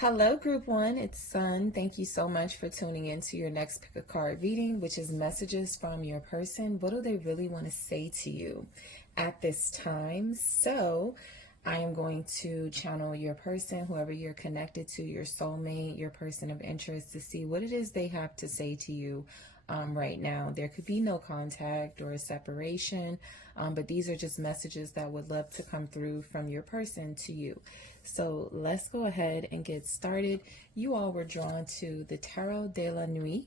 Hello, Group 1. It's Sun. Thank you so much for tuning in to your next pick a card reading, which is messages from your person. What do they really want to say to you at this time? So I am going to channel your person, whoever you're connected to, your soulmate, your person of interest, to see what it is they have to say to you right now. There could be no contact or a separation, but these are just messages that would love to come through from your person to you. So let's go ahead and get started. You all were drawn to the Tarot de la Nuit.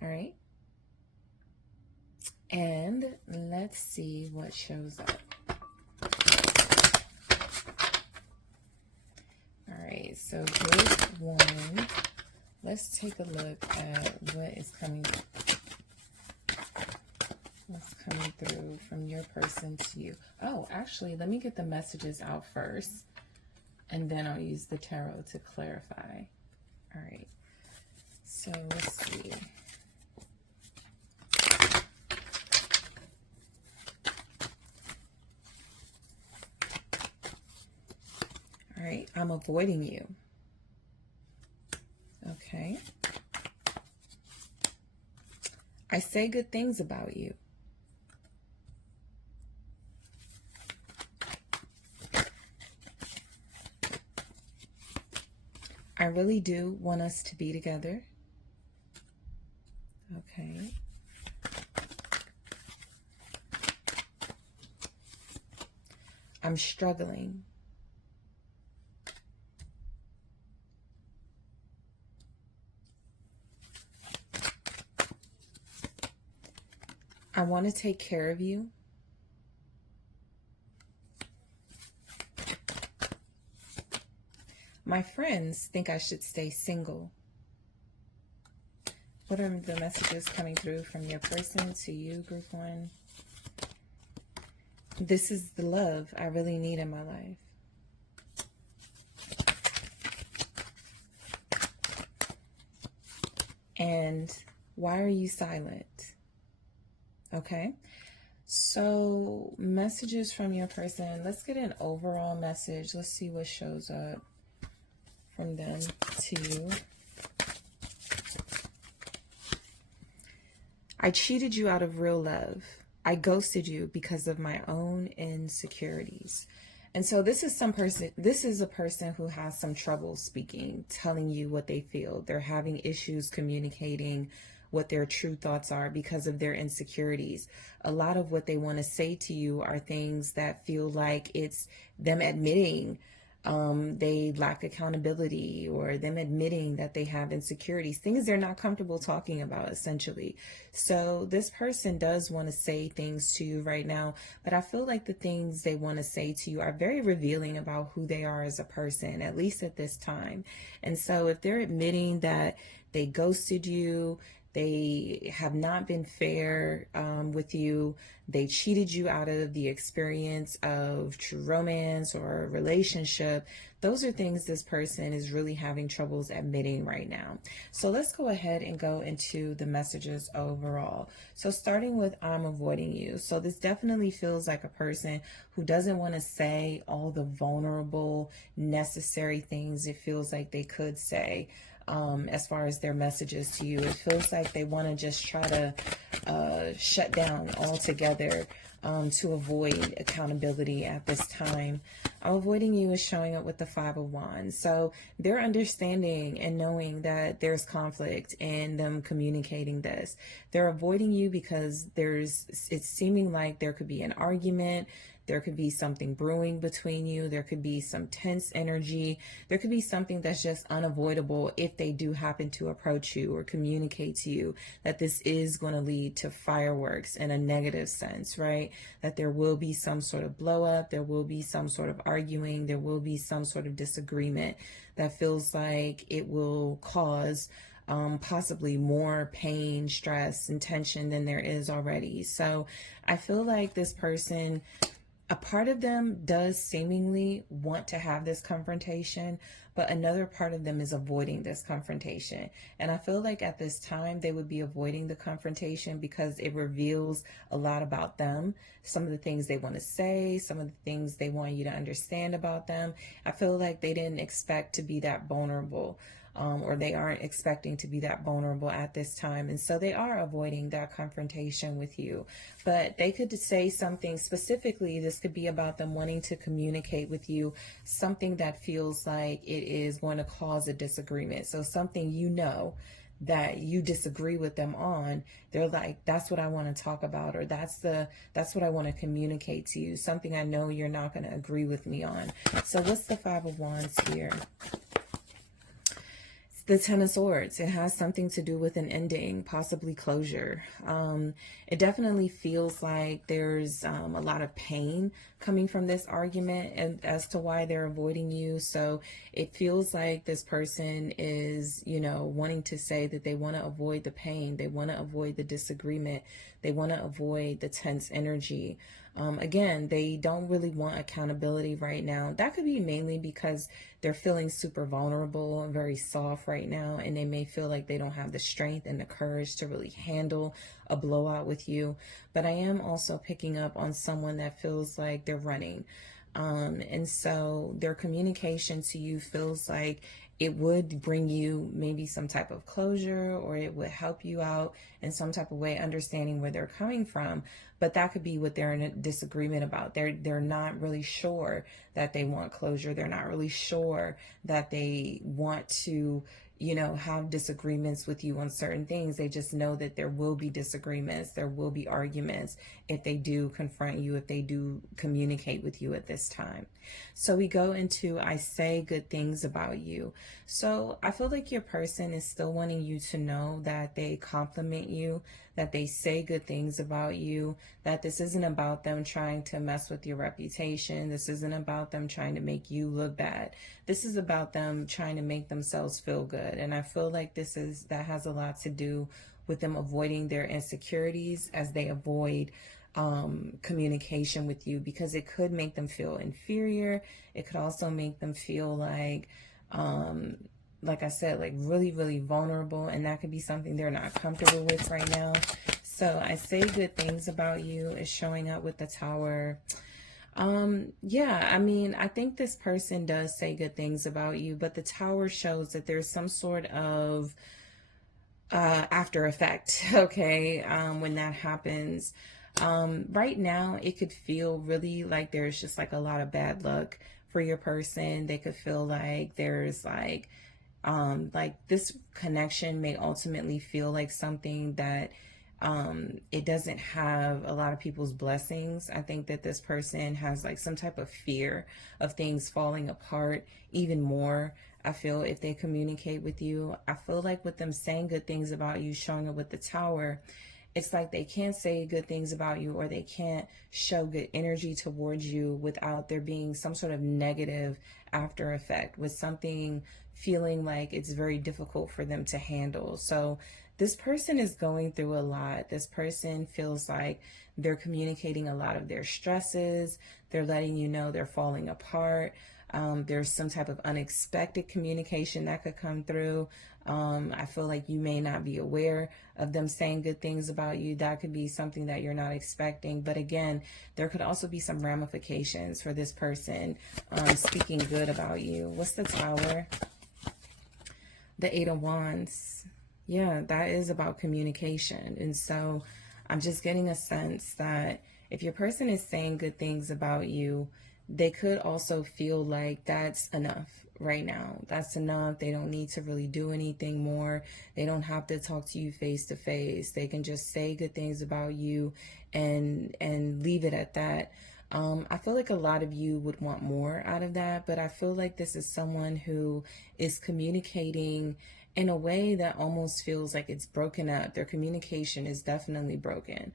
All right. And let's see what shows up. All right, so group 1, let's take a look at what is coming through from your person to you. Oh, actually, let me get the messages out first, and then I'll use the tarot to clarify. All right, so let's see. All right, I'm avoiding you. Okay. I say good things about you. I really do want us to be together. Okay. I'm struggling. I want to take care of you. My friends think I should stay single. What are the messages coming through from your person to you, Group 1? This is the love I really need in my life. And why are you silent? Okay. So messages from your person. Let's get an overall message. Let's see what shows up from them to you. I cheated you out of real love. I ghosted you because of my own insecurities. And so this is a person who has some trouble speaking, telling you what they feel. They're having issues communicating what their true thoughts are because of their insecurities. A lot of what they want to say to you are things that feel like it's them admitting they lack accountability, or them admitting that they have insecurities, things they're not comfortable talking about, essentially. So this person does want to say things to you right now, but I feel like the things they want to say to you are very revealing about who they are as a person, at least at this time. And so if they're admitting that they ghosted you, they have not been fair with you, they cheated you out of the experience of true romance or a relationship, those are things this person is really having troubles admitting right now. So let's go ahead and go into the messages overall. So starting with I'm avoiding you. So this definitely feels like a person who doesn't want to say all the vulnerable, necessary things it feels like they could say. As far as their messages to you, it feels like they want to just try to shut down altogether to avoid accountability at this time. Avoiding you is showing up with the 5 of Wands. So they're understanding and knowing that there's conflict in them communicating this. They're avoiding you because it's seeming like there could be an argument. There could be something brewing between you. There could be some tense energy. There could be something that's just unavoidable if they do happen to approach you or communicate to you that this is going to lead to fireworks in a negative sense, right? That there will be some sort of blow up. There will be some sort of arguing. There will be some sort of disagreement that feels like it will cause possibly more pain, stress, and tension than there is already. So I feel like this person, a part of them does seemingly want to have this confrontation, but another part of them is avoiding this confrontation. And I feel like at this time they would be avoiding the confrontation because it reveals a lot about them, some of the things they want to say, some of the things they want you to understand about them. I feel like they didn't expect to be that vulnerable. Or they aren't expecting to be that vulnerable at this time. And so they are avoiding that confrontation with you. But they could say something specifically. This could be about them wanting to communicate with you, something that feels like it is going to cause a disagreement. So something that you disagree with them on, they're like, that's what I want to talk about, or that's what I want to communicate to you, something I know you're not going to agree with me on. So what's the Five of Wands here? The Ten of Swords. It has something to do with an ending, possibly closure. It definitely feels like there's a lot of pain coming from this argument and as to why they're avoiding you. So it feels like this person is, wanting to say that they want to avoid the pain. They want to avoid the disagreement. They want to avoid the tense energy. Again, they don't really want accountability right now. That could be mainly because they're feeling super vulnerable and very soft right now, and they may feel like they don't have the strength and the courage to really handle a blowout with you. But I am also picking up on someone that feels like they're running. And so their communication to you feels like it would bring you maybe some type of closure, or it would help you out in some type of way, understanding where they're coming from. But that could be what they're in a disagreement about. They're not really sure that they want closure. They're not really sure that they want to, have disagreements with you on certain things. They just know that there will be disagreements. There will be arguments if they do confront you, if they do communicate with you at this time. So we go into, I say good things about you. So I feel like your person is still wanting you to know that they compliment you, that they say good things about you, that this isn't about them trying to mess with your reputation. This isn't about them trying to make you look bad. This is about them trying to make themselves feel good. And I feel like that has a lot to do with them avoiding their insecurities as they avoid communication with you, because it could make them feel inferior. It could also make them feel like I said, like really, really vulnerable, and that could be something they're not comfortable with right now. So I say good things about you is showing up with the Tower. Yeah, I mean, I think this person does say good things about you, but the Tower shows that there's some sort of after effect, okay, when that happens. Right now, it could feel really like there's just like a lot of bad luck for your person. They could feel like there's like this connection may ultimately feel like something that it doesn't have a lot of people's blessings. I think that this person has like some type of fear of things falling apart even more. I feel if they communicate with you, I feel like with them saying good things about you, showing up with the Tower, it's like they can't say good things about you, or they can't show good energy towards you without there being some sort of negative after effect, with something feeling like it's very difficult for them to handle. So this person is going through a lot. This person feels like they're communicating a lot of their stresses. They're letting you know they're falling apart. There's some type of unexpected communication that could come through. I feel like you may not be aware of them saying good things about you. That could be something that you're not expecting. But again, there could also be some ramifications for this person speaking good about you. What's the Tower? The Eight of Wands. Yeah, that is about communication. And so I'm just getting a sense that if your person is saying good things about you, they could also feel like that's enough right now. That's enough. They don't need to really do anything more. They don't have to talk to you face to face. They can just say good things about you and leave it at that. I feel like a lot of you would want more out of that, but I feel like this is someone who is communicating in a way that almost feels like it's broken up. Their communication is definitely broken.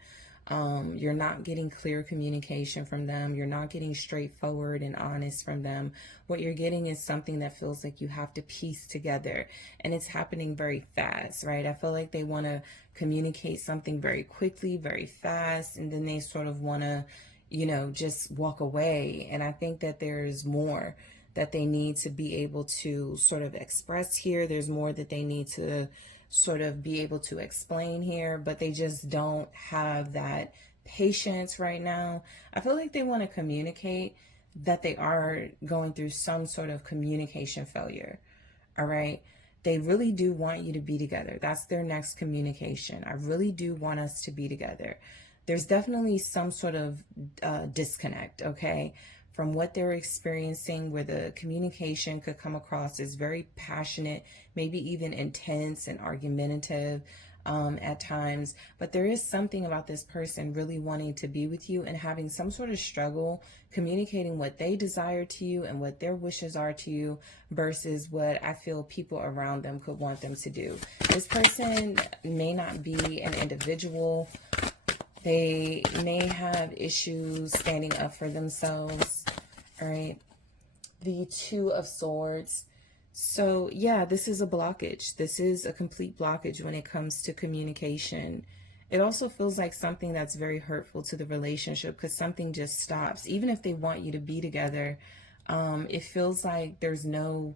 You're not getting clear communication from them. You're not getting straightforward and honest from them. What you're getting is something that feels like you have to piece together, and it's happening very fast, right? I feel like they want to communicate something very quickly, very fast, and then they sort of want to, just walk away. And I think that there's more that they need to be able to sort of express here. There's more that they need to sort of be able to explain here, but they just don't have that patience right now. I feel like they want to communicate, that they are going through some sort of communication failure. All right. They really do want you to be together. That's their next communication. I really do want us to be together. There's definitely some sort of disconnect, okay, from what they're experiencing, where the communication could come across as very passionate, maybe even intense and argumentative at times. But there is something about this person really wanting to be with you and having some sort of struggle communicating what they desire to you and what their wishes are to you versus what I feel people around them could want them to do. This person may not be an individual. They may have issues standing up for themselves. All right. The Two of Swords. So yeah, this is a blockage. This is a complete blockage when it comes to communication. It also feels like something that's very hurtful to the relationship because something just stops. Even if they want you to be together, it feels like there's no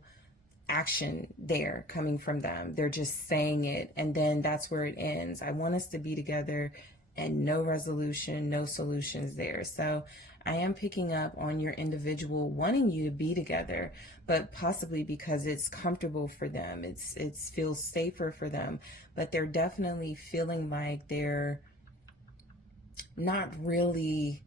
action there coming from them. They're just saying it, and then that's where it ends. I want us to be together, and no resolution, no solutions there. So I am picking up on your individual wanting you to be together, but possibly because it's comfortable for them. It feels safer for them, but they're definitely feeling like they're not really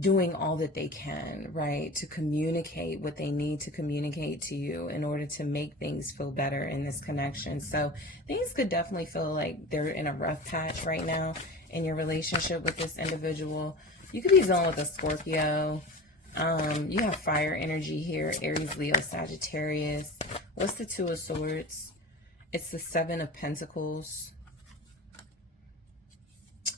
doing all that they can, right, to communicate what they need to communicate to you in order to make things feel better in this connection. So things could definitely feel like they're in a rough patch right now in your relationship with this individual. You could be dealing with a Scorpio. You have fire energy here, Aries, Leo, Sagittarius. What's the Two of Swords? It's the Seven of Pentacles.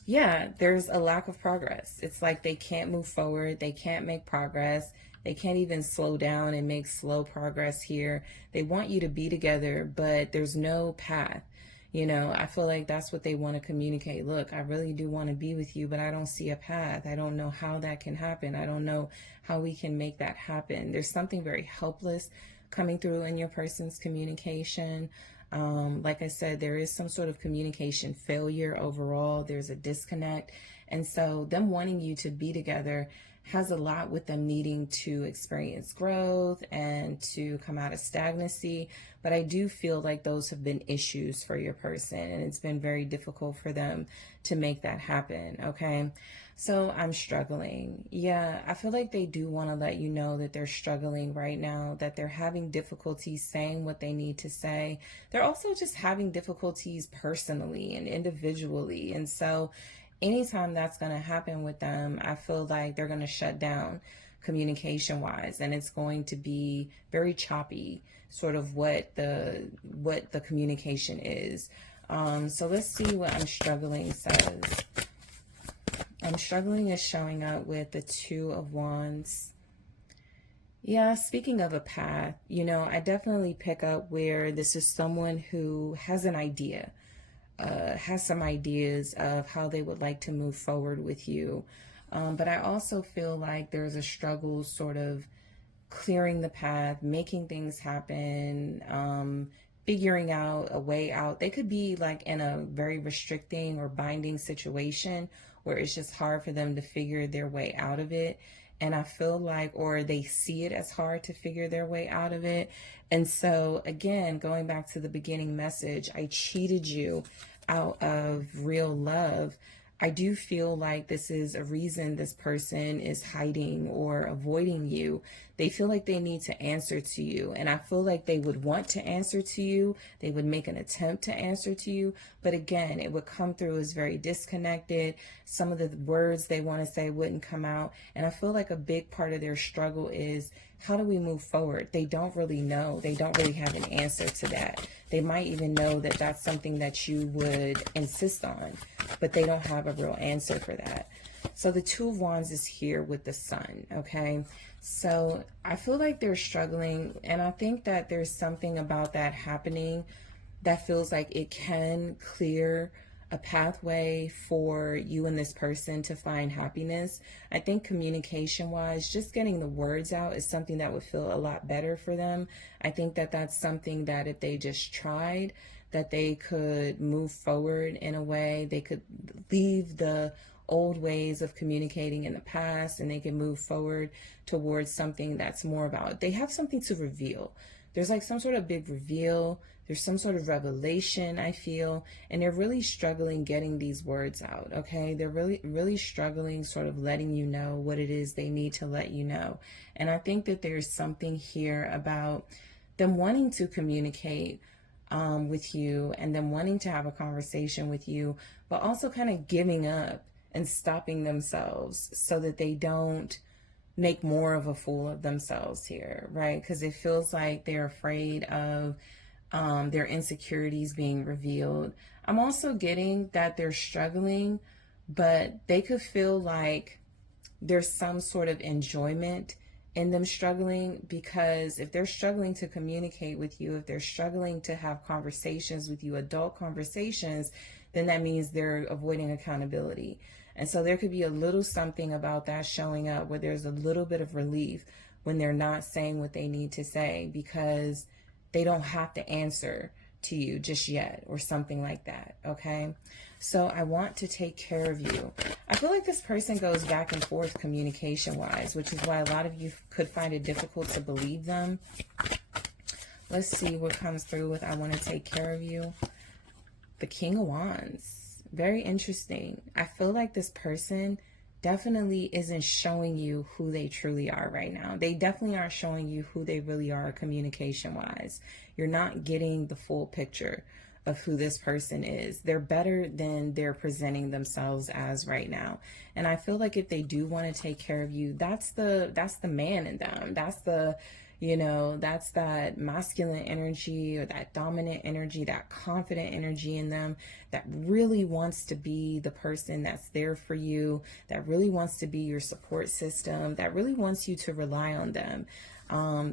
Yeah, there's a lack of progress. It's like they can't move forward. They can't make progress. They can't even slow down and make slow progress here. They want you to be together, but there's no path. You know, I feel like that's what they want to communicate. Look, I really do want to be with you, but I don't see a path. I don't know how that can happen. I don't know how we can make that happen. There's something very helpless coming through in your person's communication. Like I said, there is some sort of communication failure overall. There's a disconnect. And so them wanting you to be together has a lot with them needing to experience growth and to come out of stagnancy. But I do feel like those have been issues for your person, and it's been very difficult for them to make that happen. Okay. So I'm struggling. Yeah, I feel like they do want to let you know that they're struggling right now, that they're having difficulties saying what they need to say. They're also just having difficulties personally and individually. And so anytime that's going to happen with them, I feel like they're going to shut down communication wise, and it's going to be very choppy, sort of what the communication is. So let's see what I'm struggling says. I'm struggling is showing up with the Two of Wands. Yeah, speaking of a path, you know, I definitely pick up where this is someone who has an idea, has some ideas of how they would like to move forward with you. But I also feel like there's a struggle sort of clearing the path, making things happen, figuring out a way out. They could be like in a very restricting or binding situation where it's just hard for them to figure their way out of it. And I feel like, or they see it as hard to figure their way out of it. And so again, going back to the beginning message, I cheated you out of real love. I do feel like this is a reason this person is hiding or avoiding you. They feel like they need to answer to you. And I feel like they would want to answer to you. They would make an attempt to answer to you. But again, it would come through as very disconnected. Some of the words they want to say wouldn't come out. And I feel like a big part of their struggle is, how do we move forward? They don't really know. They don't really have an answer to that. They might even know that that's something that you would insist on, but they don't have a real answer for that. So the Two of Wands is here with the Sun, okay? So I feel like they're struggling, and I think that there's something about that happening that feels like it can clear a pathway for you and this person to find happiness. I think communication wise, just getting the words out is something that would feel a lot better for them. I think that that's something that if they just tried, that they could move forward in a way. They could leave the old ways of communicating in the past, and they can move forward towards something that's more about, they have something to reveal. There's like some sort of big reveal. There's some sort of revelation, I feel, and they're really struggling getting these words out, okay? They're really struggling sort of letting you know what it is they need to let you know. And I think that there's something here about them wanting to communicate with you, and them wanting to have a conversation with you, but also kind of giving up and stopping themselves so that they don't make more of a fool of themselves here, right? Because it feels like they're afraid of their insecurities being revealed. I'm also getting that they're struggling, but they could feel like there's some sort of enjoyment in them struggling, because if they're struggling to communicate with you, if they're struggling to have conversations with you, adult conversations, then that means they're avoiding accountability. And so there could be a little something about that showing up where there's a little bit of relief when they're not saying what they need to say, because they don't have to answer to you just yet, or something like that, okay? So I want to take care of you. I feel like this person goes back and forth communication-wise, which is why a lot of you could find it difficult to believe them. Let's see what comes through with I want to take care of you. The King of Wands. Very interesting. I feel like this person definitely isn't showing you who they truly are right now. They definitely aren't showing you who they really are communication-wise. You're not getting the full picture of who this person is. They're better than they're presenting themselves as right now. And I feel like if they do want to take care of you, that's the man in them. That's the, you know, that's that masculine energy, or that dominant energy, that confident energy in them, that really wants to be the person that's there for you, that really wants to be your support system, that really wants you to rely on them,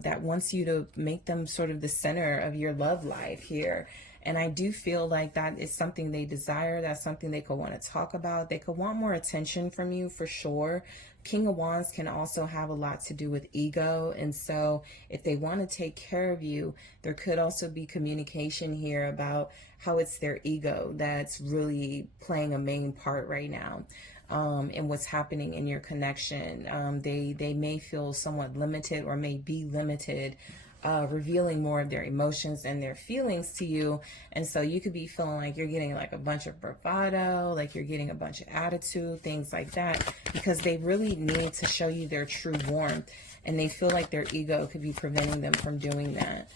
that wants you to make them sort of the center of your love life here. And I do feel like that is something they desire. That's something they could want to talk about. They could want more attention from you for sure. King of Wands can also have a lot to do with ego. And so if they want to take care of you, there could also be communication here about how it's their ego that's really playing a main part right now. And what's happening in your connection. They may feel somewhat limited, or may be limited, revealing more of their emotions and their feelings to you. And so you could be feeling like you're getting like a bunch of bravado, like you're getting a bunch of attitude, things like that, because they really need to show you their true warmth, and they feel like their ego could be preventing them from doing that.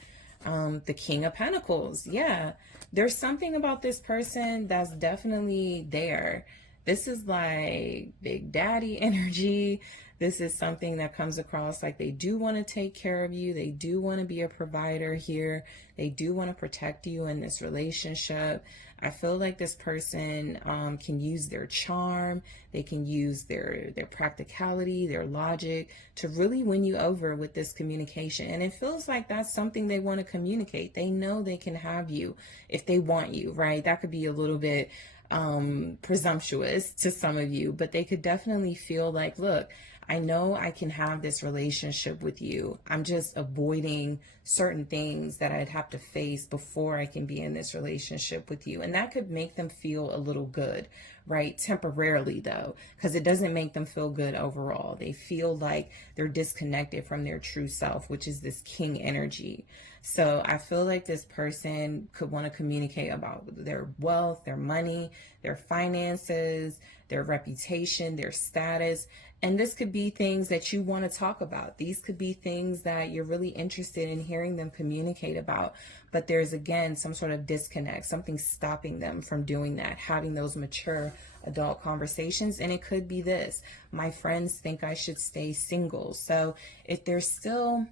The King of Pentacles. Yeah, there's something about this person that's definitely there. This is like big daddy energy. This is something that comes across like they do want to take care of you. They do want to be a provider here. They do want to protect you in this relationship. I feel like this person can use their charm. They can use their practicality, their logic to really win you over with this communication. And it feels like that's something they want to communicate. They know they can have you if they want you, right? That could be a little bit presumptuous to some of you, but they could definitely feel like, look, I know I can have this relationship with you. I'm just avoiding certain things that I'd have to face before I can be in this relationship with you. And that could make them feel a little good, right? Temporarily though, because it doesn't make them feel good overall. They feel like they're disconnected from their true self, which is this king energy. So I feel like this person could want to communicate about their wealth, their money, their finances, their reputation, their status. And this could be things that you want to talk about. These could be things that you're really interested in hearing them communicate about. But there's, again, some sort of disconnect, something stopping them from doing that, having those mature adult conversations. And it could be this: my friends think I should stay single. So if they're still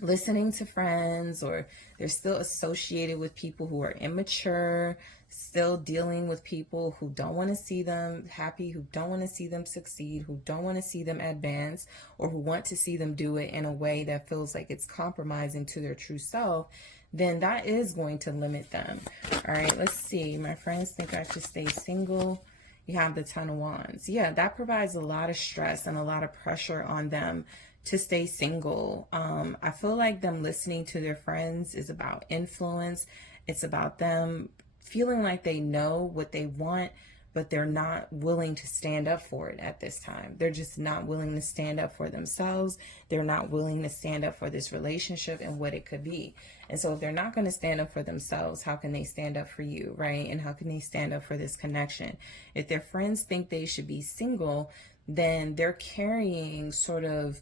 listening to friends, or they're still associated with people who are immature, still dealing with people who don't want to see them happy, who don't want to see them succeed, who don't want to see them advance, or who want to see them do it in a way that feels like it's compromising to their true self, then that is going to limit them. All right, let's see. My friends think I should stay single. You have the Ten of Wands. Yeah, that provides a lot of stress and a lot of pressure on them to stay single. I feel like them listening to their friends is about influence. It's about them feeling like they know what they want, but they're not willing to stand up for it at this time. They're just not willing to stand up for themselves. They're not willing to stand up for this relationship and what it could be. And so if they're not going to stand up for themselves, how can they stand up for you, right? And how can they stand up for this connection? If their friends think they should be single, then they're carrying sort of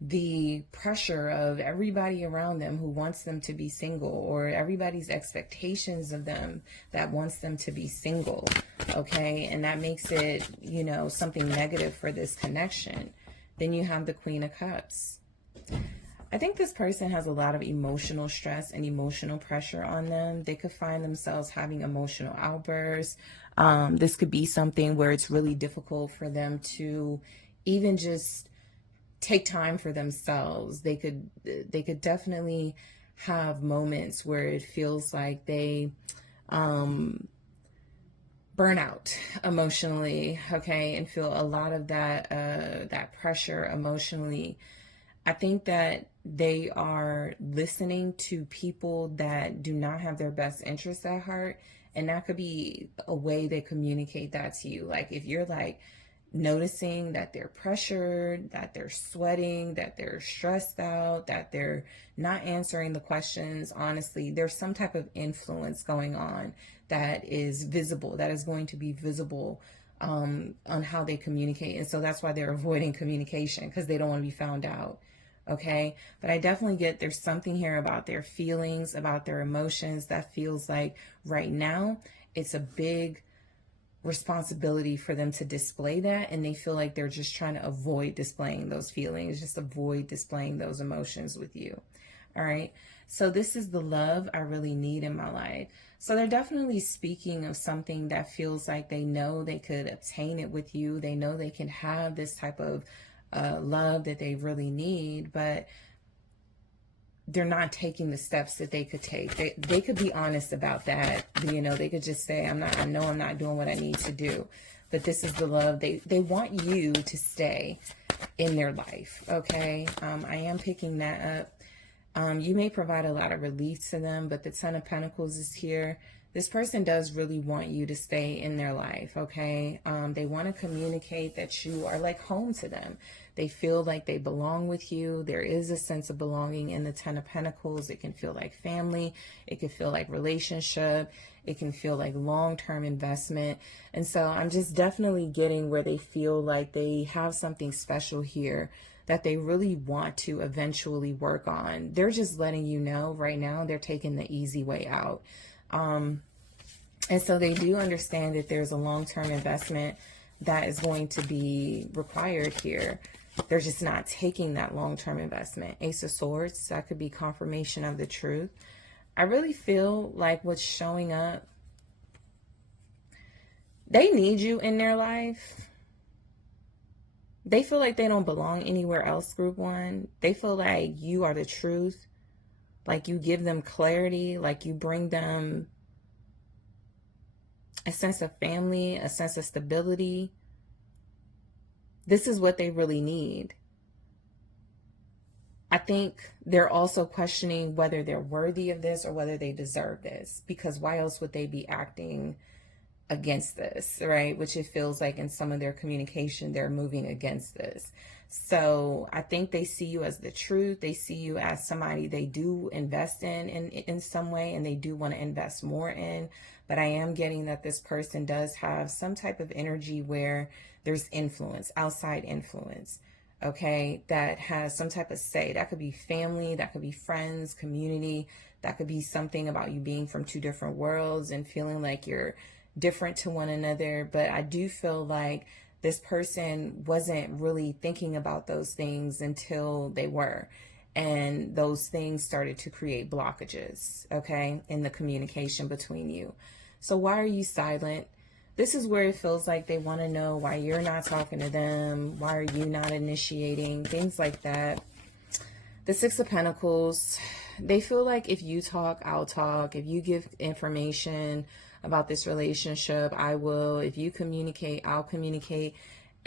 the pressure of everybody around them who wants them to be single, or everybody's expectations of them that wants them to be single. Okay. And that makes it, you know, something negative for this connection. Then you have the Queen of Cups. I think this person has a lot of emotional stress and emotional pressure on them. They could find themselves having emotional outbursts. This could be something where it's really difficult for them to even just take time for themselves. They could definitely have moments where it feels like they burn out emotionally, okay, and feel a lot of that pressure emotionally. I think that they are listening to people that do not have their best interests at heart, and that could be a way they communicate that to you. Like if you're like noticing that they're pressured, that they're sweating, that they're stressed out, that they're not answering the questions honestly, there's some type of influence going on that is visible, that is going to be visible on how they communicate. And so that's why they're avoiding communication, because they don't want to be found out. Okay. But I definitely get there's something here about their feelings, about their emotions that feels like right now it's a big responsibility for them to display that, and they feel like they're just trying to avoid displaying those feelings, just avoid displaying those emotions with you. All right, so this is the love I really need in my life. So they're definitely speaking of something that feels like they know they could obtain it with you. They know they can have this type of love that they really need, but they're not taking the steps that they could take. They could be honest about that. You know, they could just say, I know I'm not doing what I need to do, but this is the love. They want you to stay in their life. Okay. I am picking that up. You may provide a lot of relief to them, but the Ten of Pentacles is here. This person does really want you to stay in their life, okay? They want to communicate that you are like home to them. They feel like they belong with you. There is a sense of belonging in the Ten of Pentacles. It can feel like family. It can feel like relationship. It can feel like long-term investment. And so I'm just definitely getting where they feel like they have something special here that they really want to eventually work on. They're just letting you know right now they're taking the easy way out. And so they do understand that there's a long-term investment that is going to be required here. They're just not taking that long-term investment. Ace of Swords, that could be confirmation of the truth. I really feel like what's showing up, they need you in their life. They feel like they don't belong anywhere else, group one. They feel like you are the truth. Like you give them clarity, like you bring them a sense of family, a sense of stability. This is what they really need. I think they're also questioning whether they're worthy of this or whether they deserve this, because why else would they be acting against this, right? Which it feels like in some of their communication, they're moving against this. So I think they see you as the truth. They see you as somebody they do invest in some way, and they do want to invest more in. But I am getting that this person does have some type of energy where there's influence, outside influence, okay, that has some type of say. That could be family, that could be friends, community, that could be something about you being from two different worlds and feeling like you're different to one another. But I do feel like this person wasn't really thinking about those things until they were. And those things started to create blockages, okay, in the communication between you. So why are you silent? This is where it feels like they want to know why you're not talking to them. Why are you not initiating? Things like that. The Six of Pentacles, they feel like if you talk, I'll talk. If you give information about this relationship, I will. If you communicate, I'll communicate.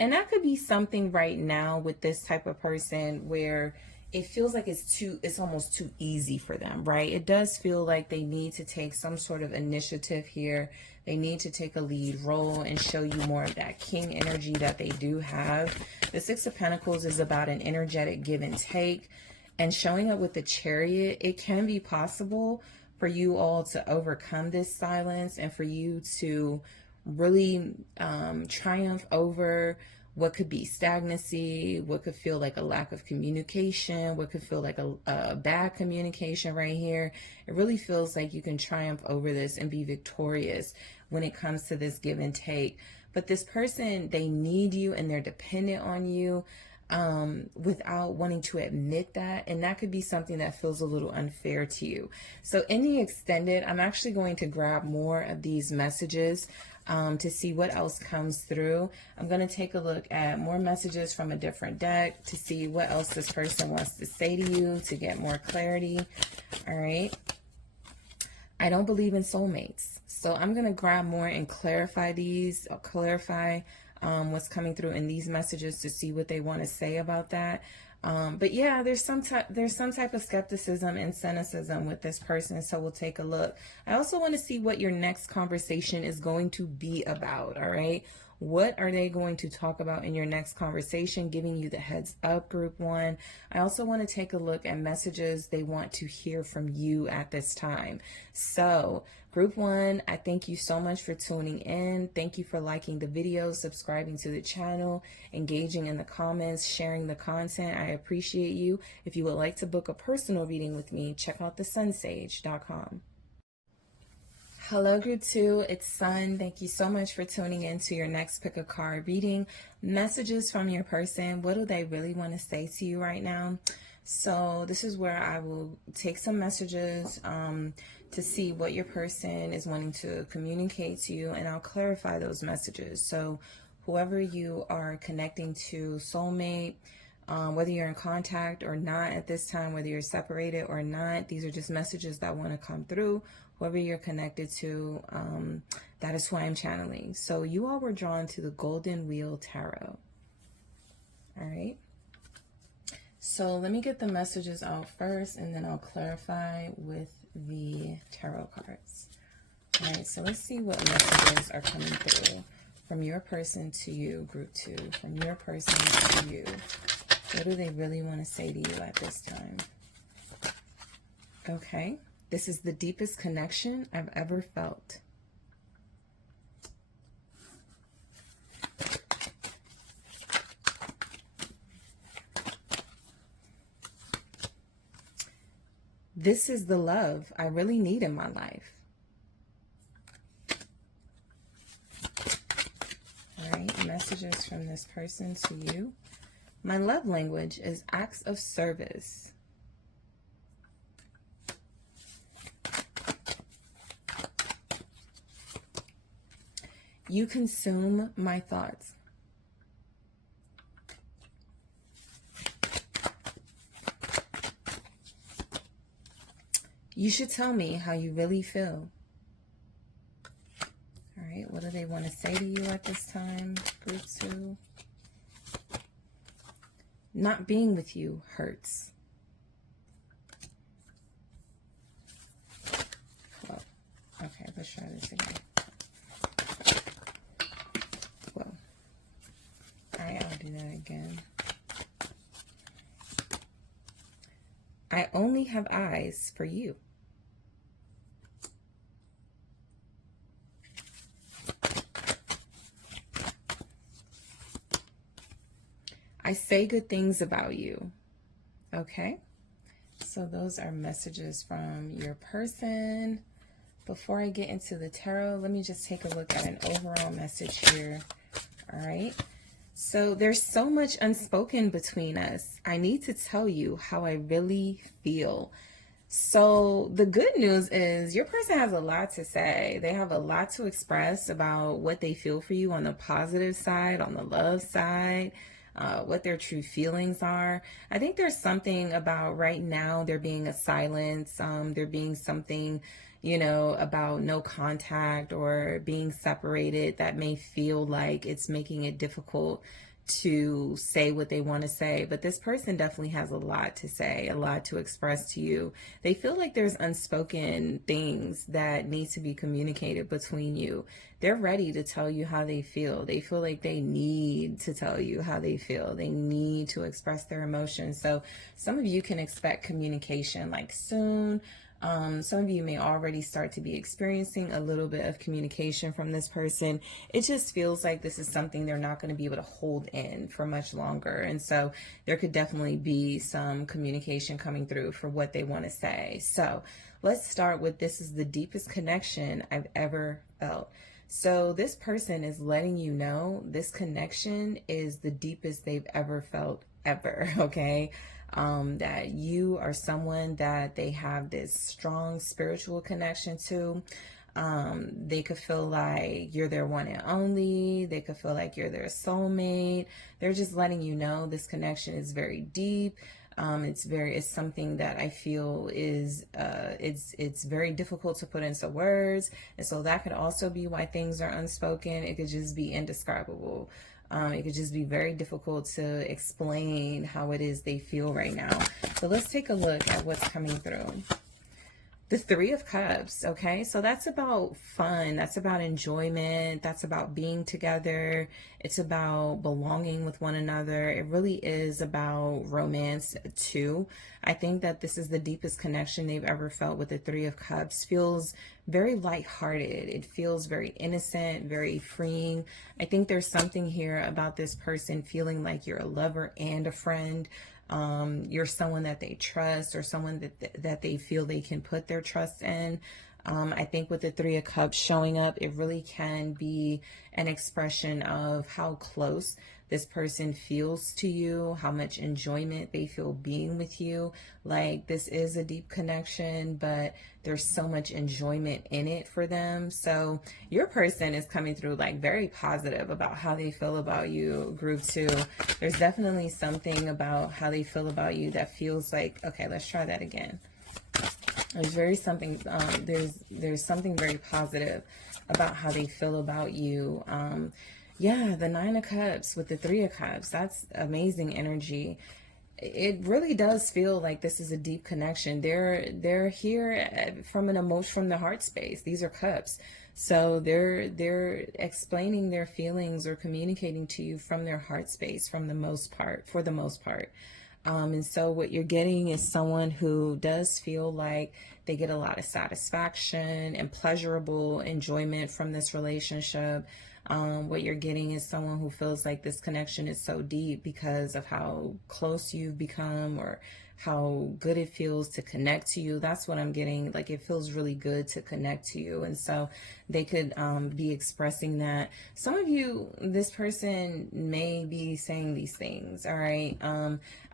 And that could be something right now with this type of person where it feels like it's almost too easy for them, right? It does feel like they need to take some sort of initiative here. They need to take a lead role and show you more of that king energy that they do have. The Six of Pentacles is about an energetic give and take. And showing up with the Chariot, it can be possible for you all to overcome this silence and for you to really triumph over what could be stagnancy, what could feel like a lack of communication, what could feel like a bad communication right here. It really feels like you can triumph over this and be victorious when it comes to this give and take. But this person, they need you and they're dependent on you without wanting to admit that. And that could be something that feels a little unfair to you. So in the extended, I'm actually going to grab more of these messages to see what else comes through. I'm going to take a look at more messages from a different deck to see what else this person wants to say to you to get more clarity. All right. I don't believe in soulmates. So I'm going to grab more and clarify these, or clarify what's coming through in these messages to see what they want to say about that. But yeah, there's some type of skepticism and cynicism with this person. So we'll take a look. I also want to see what your next conversation is going to be about. All right. What are they going to talk about in your next conversation? Giving you the heads up, group one. I also want to take a look at messages they want to hear from you at this time. So group one, I thank you so much for tuning in. Thank you for liking the video, subscribing to the channel, engaging in the comments, sharing the content. I appreciate you. If you would like to book a personal reading with me, check out TheSunSage.com. Hello, group two, it's Sun. Thank you so much for tuning in to your next pick a card reading. Messages from your person. What do they really want to say to you right now? So this is where I will take some messages to see what your person is wanting to communicate to you, and I'll clarify those messages. So whoever you are connecting to, soulmate, whether you're in contact or not at this time, whether you're separated or not, these are just messages that want to come through. Whoever you're connected to, that is who I'm channeling. So you all were drawn to the Golden Wheel Tarot. All right. So let me get the messages out first, and then I'll clarify with the tarot cards. All right. So let's see what messages are coming through from your person to you, group two. From your person to you. What do they really want to say to you at this time? Okay. This is the deepest connection I've ever felt. This is the love I really need in my life. All right, messages from this person to you. My love language is acts of service. You consume my thoughts. You should tell me how you really feel. All right, what do they want to say to you at this time, group two? Not being with you hurts. Well, okay, let's try this again. I'll do that again. I only have eyes for you. I say good things about you. Okay. So those are messages from your person. Before I get into the tarot, let me just take a look at an overall message here. All right. So there's so much unspoken between us. I need to tell you how I really feel. So the good news is your person has a lot to say. They have a lot to express about what they feel for you on the positive side, on the love side. what their true feelings are. I think there's something about right now there being a silence, there being something, you know, about no contact or being separated that may feel like it's making it difficult to say what they want to say. But this person definitely has a lot to say, a lot to express to you. They feel like there's unspoken things that need to be communicated between you. They're ready to tell you how they feel. They feel like they need to tell you how they feel. They need to express their emotions. So some of you can expect communication like soon. Some of you may already start to be experiencing a little bit of communication from this person. It just feels like this is something they're not going to be able to hold in for much longer. And so there could definitely be some communication coming through for what they want to say. So let's start with, this is the deepest connection I've ever felt. So this person is letting you know this connection is the deepest they've ever felt, ever, okay? That you are someone that they have this strong spiritual connection to. They could feel like you're their one and only. They could feel like you're their soulmate. They're just letting you know this connection is very deep. It's something that I feel is, it's very difficult to put into words. And so that could also be why things are unspoken. It could just be indescribable. It could just be very difficult to explain how it is they feel right now. So let's take a look at what's coming through. The Three of Cups, okay? So that's about fun. That's about enjoyment. That's about being together. It's about belonging with one another. It really is about romance too. I think that this is the deepest connection they've ever felt with the Three of Cups. Feels very lighthearted. It feels very innocent, very freeing. I think there's something here about this person feeling like you're a lover and a friend. You're someone that they trust, or someone that they feel they can put their trust in. I think with the Three of Cups showing up, it really can be an expression of how close this person feels to you, how much enjoyment they feel being with you. Like, this is a deep connection, but there's so much enjoyment in it for them. So your person is coming through like very positive about how they feel about you, group 2. There's definitely something about how they feel about you that feels like, okay, let's try that again. There's something very positive about how they feel about you. Yeah, the Nine of Cups with the Three of Cups, that's amazing energy. It really does feel like this is a deep connection. They're here from an emotion, from the heart space. These are cups. So they're explaining their feelings or communicating to you from their heart space, for the most part. And so what you're getting is someone who does feel like they get a lot of satisfaction and pleasurable enjoyment from this relationship. What you're getting is someone who feels like this connection is so deep because of how close you've become, or how good it feels to connect to you. That's what I'm getting. Like, it feels really good to connect to you. And so they could be expressing that. Some of you, this person may be saying these things. All right.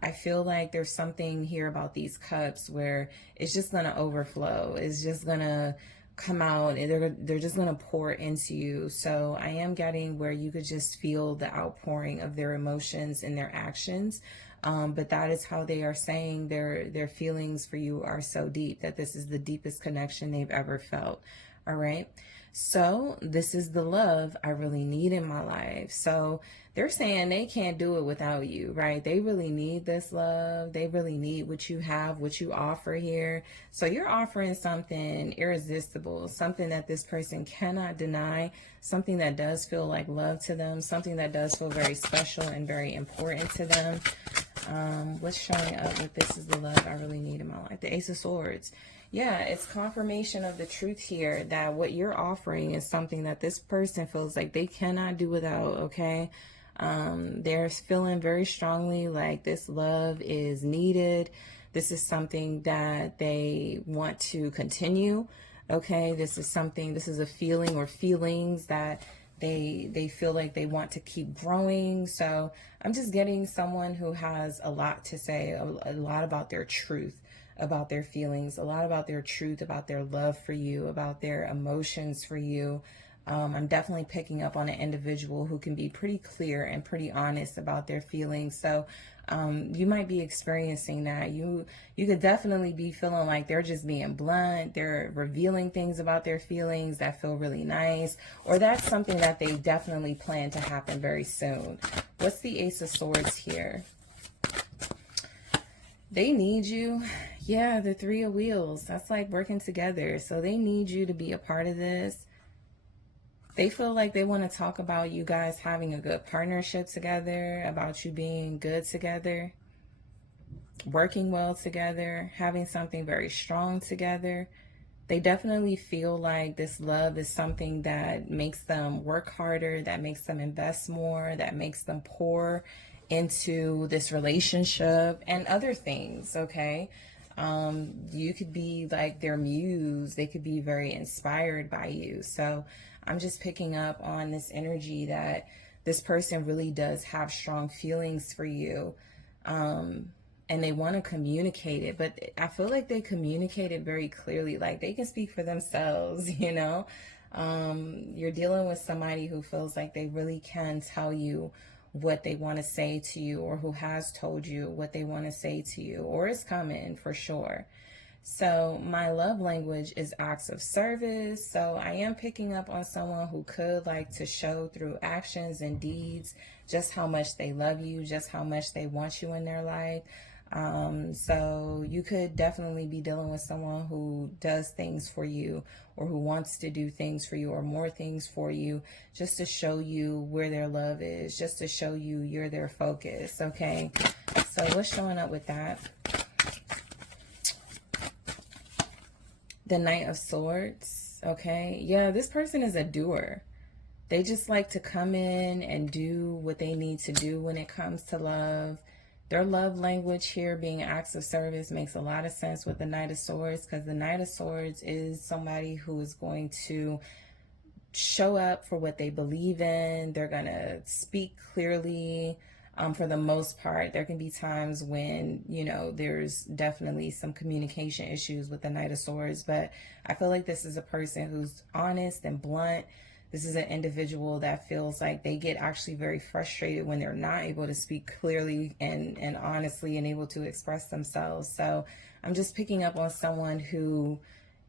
I feel like there's something here about these cups where it's just going to overflow. It's just going to come out, and they're just going to pour into you. So I am getting where you could just feel the outpouring of their emotions and their actions. But that is how they are saying their feelings for you are so deep, that this is the deepest connection they've ever felt. All right. So this is the love I really need in my life. So they're saying they can't do it without you, right? They really need this love. They really need what you have, what you offer here. So you're offering something irresistible, something that this person cannot deny, something that does feel like love to them, something that does feel very special and very important to them. What's showing up with this is the love I really need in my life? The Ace of Swords. Yeah, it's confirmation of the truth here, that what you're offering is something that this person feels like they cannot do without, okay? They're feeling very strongly like this love is needed. This is something that they want to continue, okay? This is a feeling or feelings that they feel like they want to keep growing. So I'm just getting someone who has a lot to say, a lot about their truth, about their feelings, a lot about their truth, about their love for you, about their emotions for you. I'm definitely picking up on an individual who can be pretty clear and pretty honest about their feelings. So you might be experiencing that. You could definitely be feeling like they're just being blunt. They're revealing things about their feelings that feel really nice, or that's something that they definitely plan to happen very soon. What's the Ace of Swords here? They need you. Yeah, the Three of Wheels. That's like working together. So they need you to be a part of this. They feel like they want to talk about you guys having a good partnership together, about you being good together, working well together, having something very strong together. They definitely feel like this love is something that makes them work harder, that makes them invest more, that makes them pour into this relationship and other things, okay? You could be like their muse. They could be very inspired by you. So I'm just picking up on this energy that this person really does have strong feelings for you. And they want to communicate it, but I feel like they communicate it very clearly. Like they can speak for themselves, you know? You're dealing with somebody who feels like they really can tell you what they want to say to you, or who has told you what they want to say to you, or is coming for sure. So my love language is acts of service. So I am picking up on someone who could like to show through actions and deeds just how much they love you, just how much they want you in their life. So you could definitely be dealing with someone who does things for you, or who wants to do things for you, or more things for you, just to show you where their love is, just to show you you're their focus. Okay. So what's showing up with that? The Knight of Swords. Okay. Yeah, this person is a doer. They just like to come in and do what they need to do when it comes to love. Their love language here being acts of service makes a lot of sense with the Knight of Swords, because the Knight of Swords is somebody who is going to show up for what they believe in. They're going to speak clearly. For the most part, there can be times when, you know, there's definitely some communication issues with the Knight of Swords, but I feel like this is a person who's honest and blunt. This is an individual that feels like they get actually very frustrated when they're not able to speak clearly and honestly and able to express themselves. So I'm just picking up on someone who,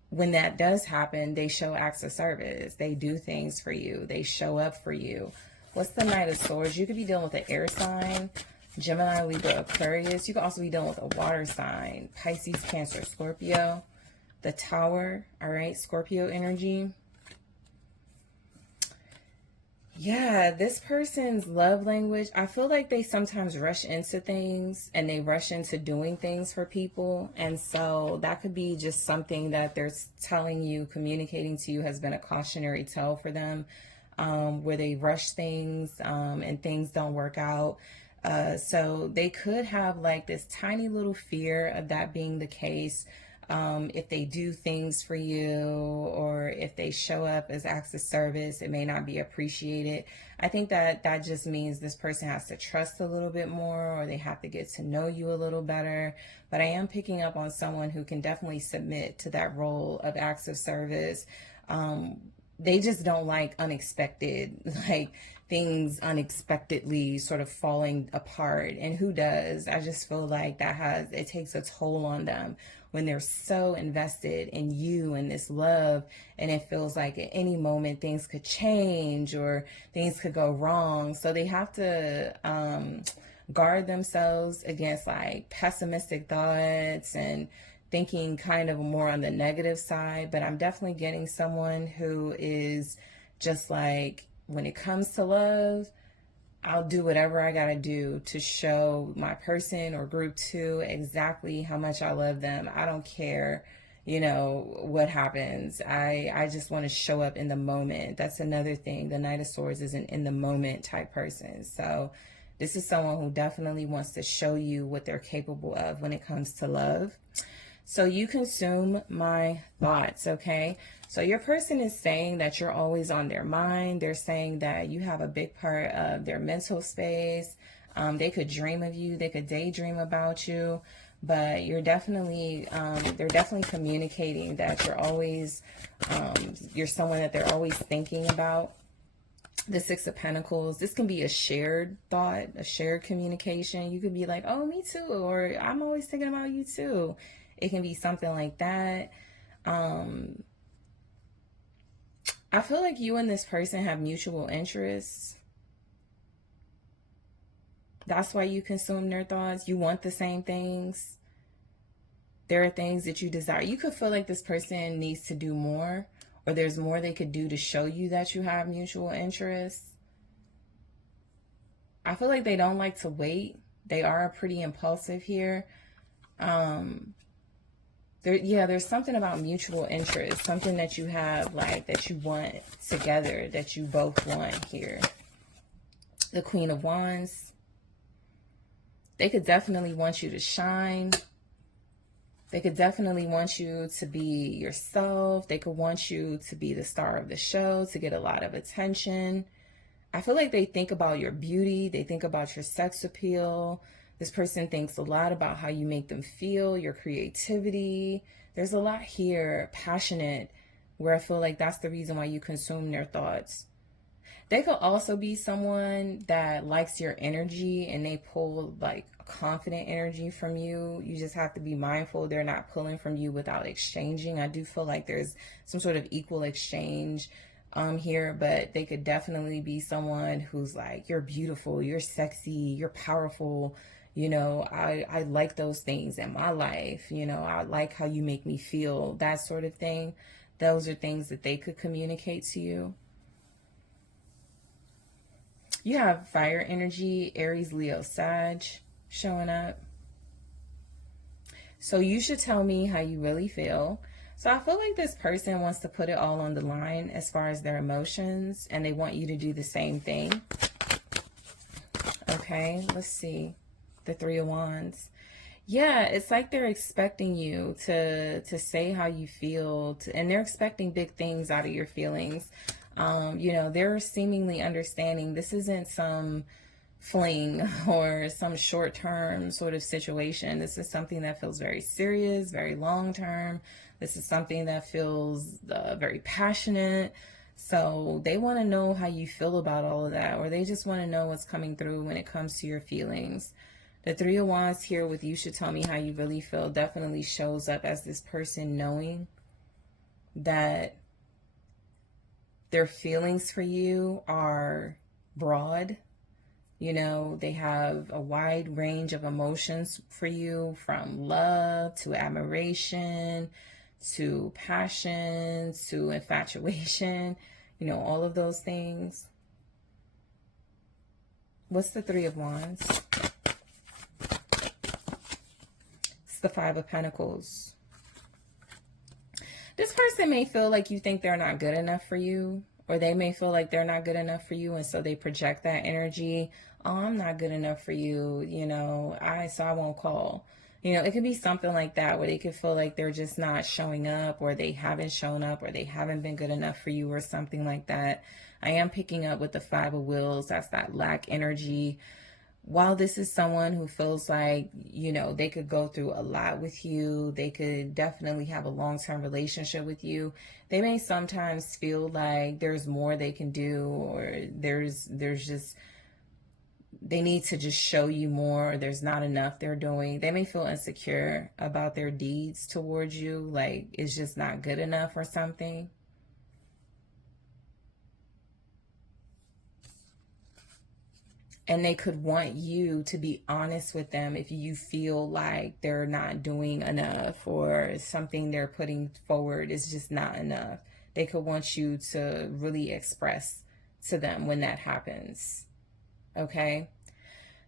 when that does happen, they show acts of service. They do things for you. They show up for you. What's the Knight of Swords? You could be dealing with an air sign, Gemini, Libra, Aquarius. You could also be dealing with a water sign, Pisces, Cancer, Scorpio. The Tower, all right, Scorpio energy. Yeah, this person's love language, I feel like they sometimes rush into things and they rush into doing things for people. And so that could be just something that they're telling you, communicating to you has been a cautionary tale for them, where they rush things and things don't work out. So they could have like this tiny little fear of that being the case. If they do things for you, or if they show up as acts of service, it may not be appreciated. I think that that just means this person has to trust a little bit more, or they have to get to know you a little better. But I am picking up on someone who can definitely submit to that role of acts of service. They just don't like unexpected, like things unexpectedly sort of falling apart. And who does? I just feel like it takes a toll on them when they're so invested in you and this love, and it feels like at any moment things could change or things could go wrong. So they have to guard themselves against like pessimistic thoughts and thinking kind of more on the negative side. But I'm definitely getting someone who is just like, when it comes to love, I'll do whatever I gotta do to show my person or group two exactly how much I love them. I don't care, you know, what happens. I just want to show up in the moment. That's another thing. The Knight of Swords is an in the moment type person. So this is someone who definitely wants to show you what they're capable of when it comes to love. So you consume my thoughts, okay? So your person is saying that you're always on their mind. They're saying that you have a big part of their mental space. They could dream of you. They could daydream about you. but you're definitely, they're definitely communicating that you're always, you're someone that they're always thinking about. The Six of Pentacles, this can be a shared thought, a shared communication. You could be like, oh, me too, or I'm always thinking about you too. It can be something like that. I feel like you and this person have mutual interests. That's why you consume their thoughts. You want the same things. There are things that you desire. You could feel like this person needs to do more, or there's more they could do to show you that you have mutual interests. I feel like they don't like to wait. They are pretty impulsive here. There's something about mutual interest, something that you have, like, that you want together, that you both want here. The Queen of Wands. They could definitely want you to shine. They could definitely want you to be yourself. They could want you to be the star of the show, to get a lot of attention. I feel like they think about your beauty. They think about your sex appeal. This person thinks a lot about how you make them feel, your creativity. There's a lot here, passionate, where I feel like that's the reason why you consume their thoughts. They could also be someone that likes your energy, and they pull like confident energy from you. You just have to be mindful they're not pulling from you without exchanging. I do feel like there's some sort of equal exchange here, but they could definitely be someone who's like, you're beautiful, you're sexy, you're powerful. You know, I like those things in my life. You know, I like how you make me feel, that sort of thing. Those are things that they could communicate to you. You have fire energy, Aries, Leo, Sag showing up. So you should tell me how you really feel. So I feel like this person wants to put it all on the line as far as their emotions, and they want you to do the same thing. Okay, let's see. The Three of Wands. Yeah, it's like they're expecting you to say how you feel, and they're expecting big things out of your feelings. You know, they're seemingly understanding this isn't some fling or some short-term sort of situation. This is something that feels very serious, very long-term. This is something that feels very passionate. So they want to know how you feel about all of that, or they just want to know what's coming through when it comes to your feelings. The Three of Wands here with you should tell me how you really feel definitely shows up as this person knowing that their feelings for you are broad. You know, they have a wide range of emotions for you, from love to admiration to passion to infatuation, you know, all of those things. What's the Three of Wands? It's the Five of Pentacles. This person may feel like you think they're not good enough for you, or they may feel like they're not good enough for you, and so they project that energy. Oh, I'm not good enough for you, you know, so I won't call. You know, it could be something like that, where they could feel like they're just not showing up, or they haven't shown up, or they haven't been good enough for you, or something like that. I am picking up with the Five of Wheels. That's that lack energy. While this is someone who feels like, you know, they could go through a lot with you, they could definitely have a long-term relationship with you, they may sometimes feel like there's more they can do, or there's just, they need to just show you more, or there's not enough they're doing. They may feel insecure about their deeds towards you, like it's just not good enough or something. And they could want you to be honest with them if you feel like they're not doing enough, or something they're putting forward is just not enough. They could want you to really express to them when that happens. Okay?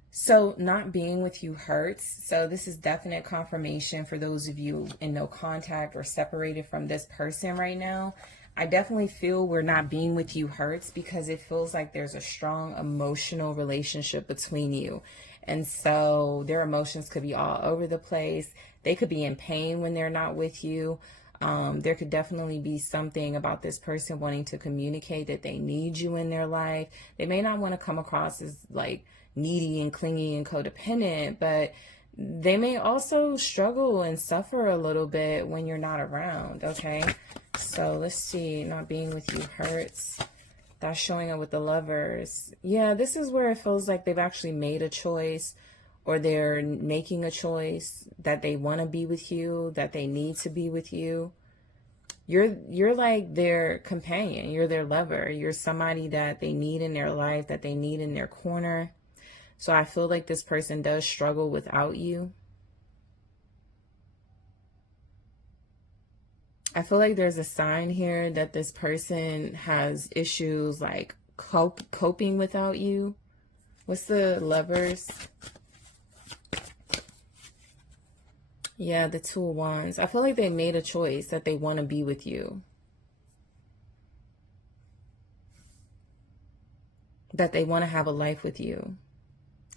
So not being with you hurts. So this is definite confirmation for those of you in no contact or separated from this person right now. I definitely feel where not being with you hurts, because it feels like there's a strong emotional relationship between you. And so their emotions could be all over the place. They could be in pain when they're not with you. There could definitely be something about this person wanting to communicate that they need you in their life. They may not want to come across as like needy and clingy and codependent, but They may also struggle and suffer a little bit when you're not around, okay? So let's see, not being with you hurts. That's showing up with the Lovers. Yeah, this is where it feels like they've actually made a choice, or they're making a choice that they want to be with you, that they need to be with you. You're like their companion. You're their lover. You're somebody that they need in their life, that they need in their corner. So I feel like this person does struggle without you. I feel like there's a sign here that this person has issues like coping without you. What's the Lovers? Yeah, the Two of Wands. I feel like they made a choice that they want to be with you. That they want to have a life with you.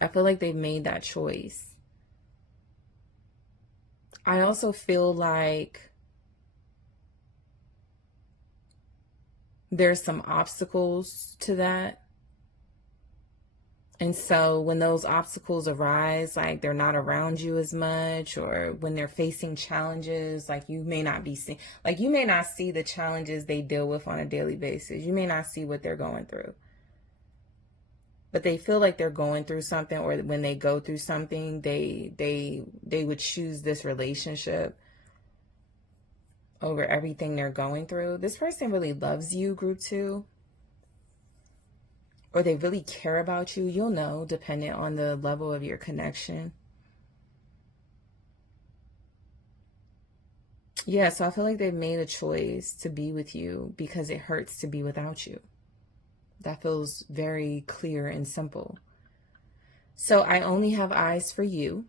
I feel like they've made that choice. I also feel like there's some obstacles to that. And so when those obstacles arise, like they're not around you as much, or when they're facing challenges, like you may not be seeing, like you may not see the challenges they deal with on a daily basis. You may not see what they're going through. But they feel like they're going through something, or when they go through something, they would choose this relationship over everything they're going through. This person really loves you, group 2. Or they really care about you. You'll know, depending on the level of your connection. Yeah, so I feel like they've made a choice to be with you because it hurts to be without you. That feels very clear and simple. So I only have eyes for you.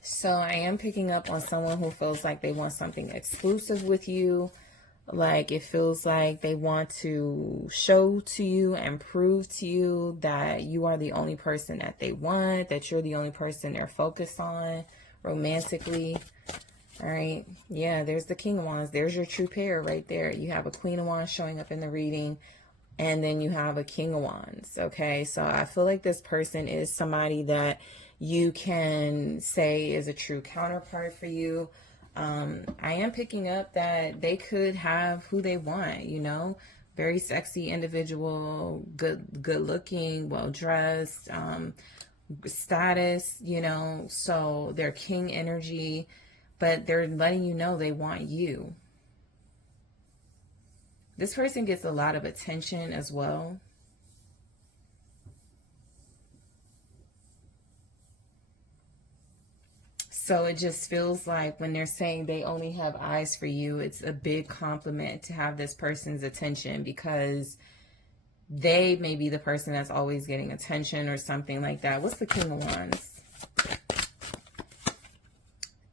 So I am picking up on someone who feels like they want something exclusive with you. Like it feels like they want to show to you and prove to you that you are the only person that they want, that you're the only person they're focused on romantically. All right. Yeah, there's the King of Wands. There's your true pair right there. You have a Queen of Wands showing up in the reading, and then you have a King of Wands. Okay. So I feel like this person is somebody that you can say is a true counterpart for you. I am picking up that they could have who they want, you know, very sexy individual, good looking, well dressed, status, you know, so they're king energy, but they're letting you know they want you. This person gets a lot of attention as well. So it just feels like when they're saying they only have eyes for you, it's a big compliment to have this person's attention, because they may be the person that's always getting attention or something like that. What's the King of Wands?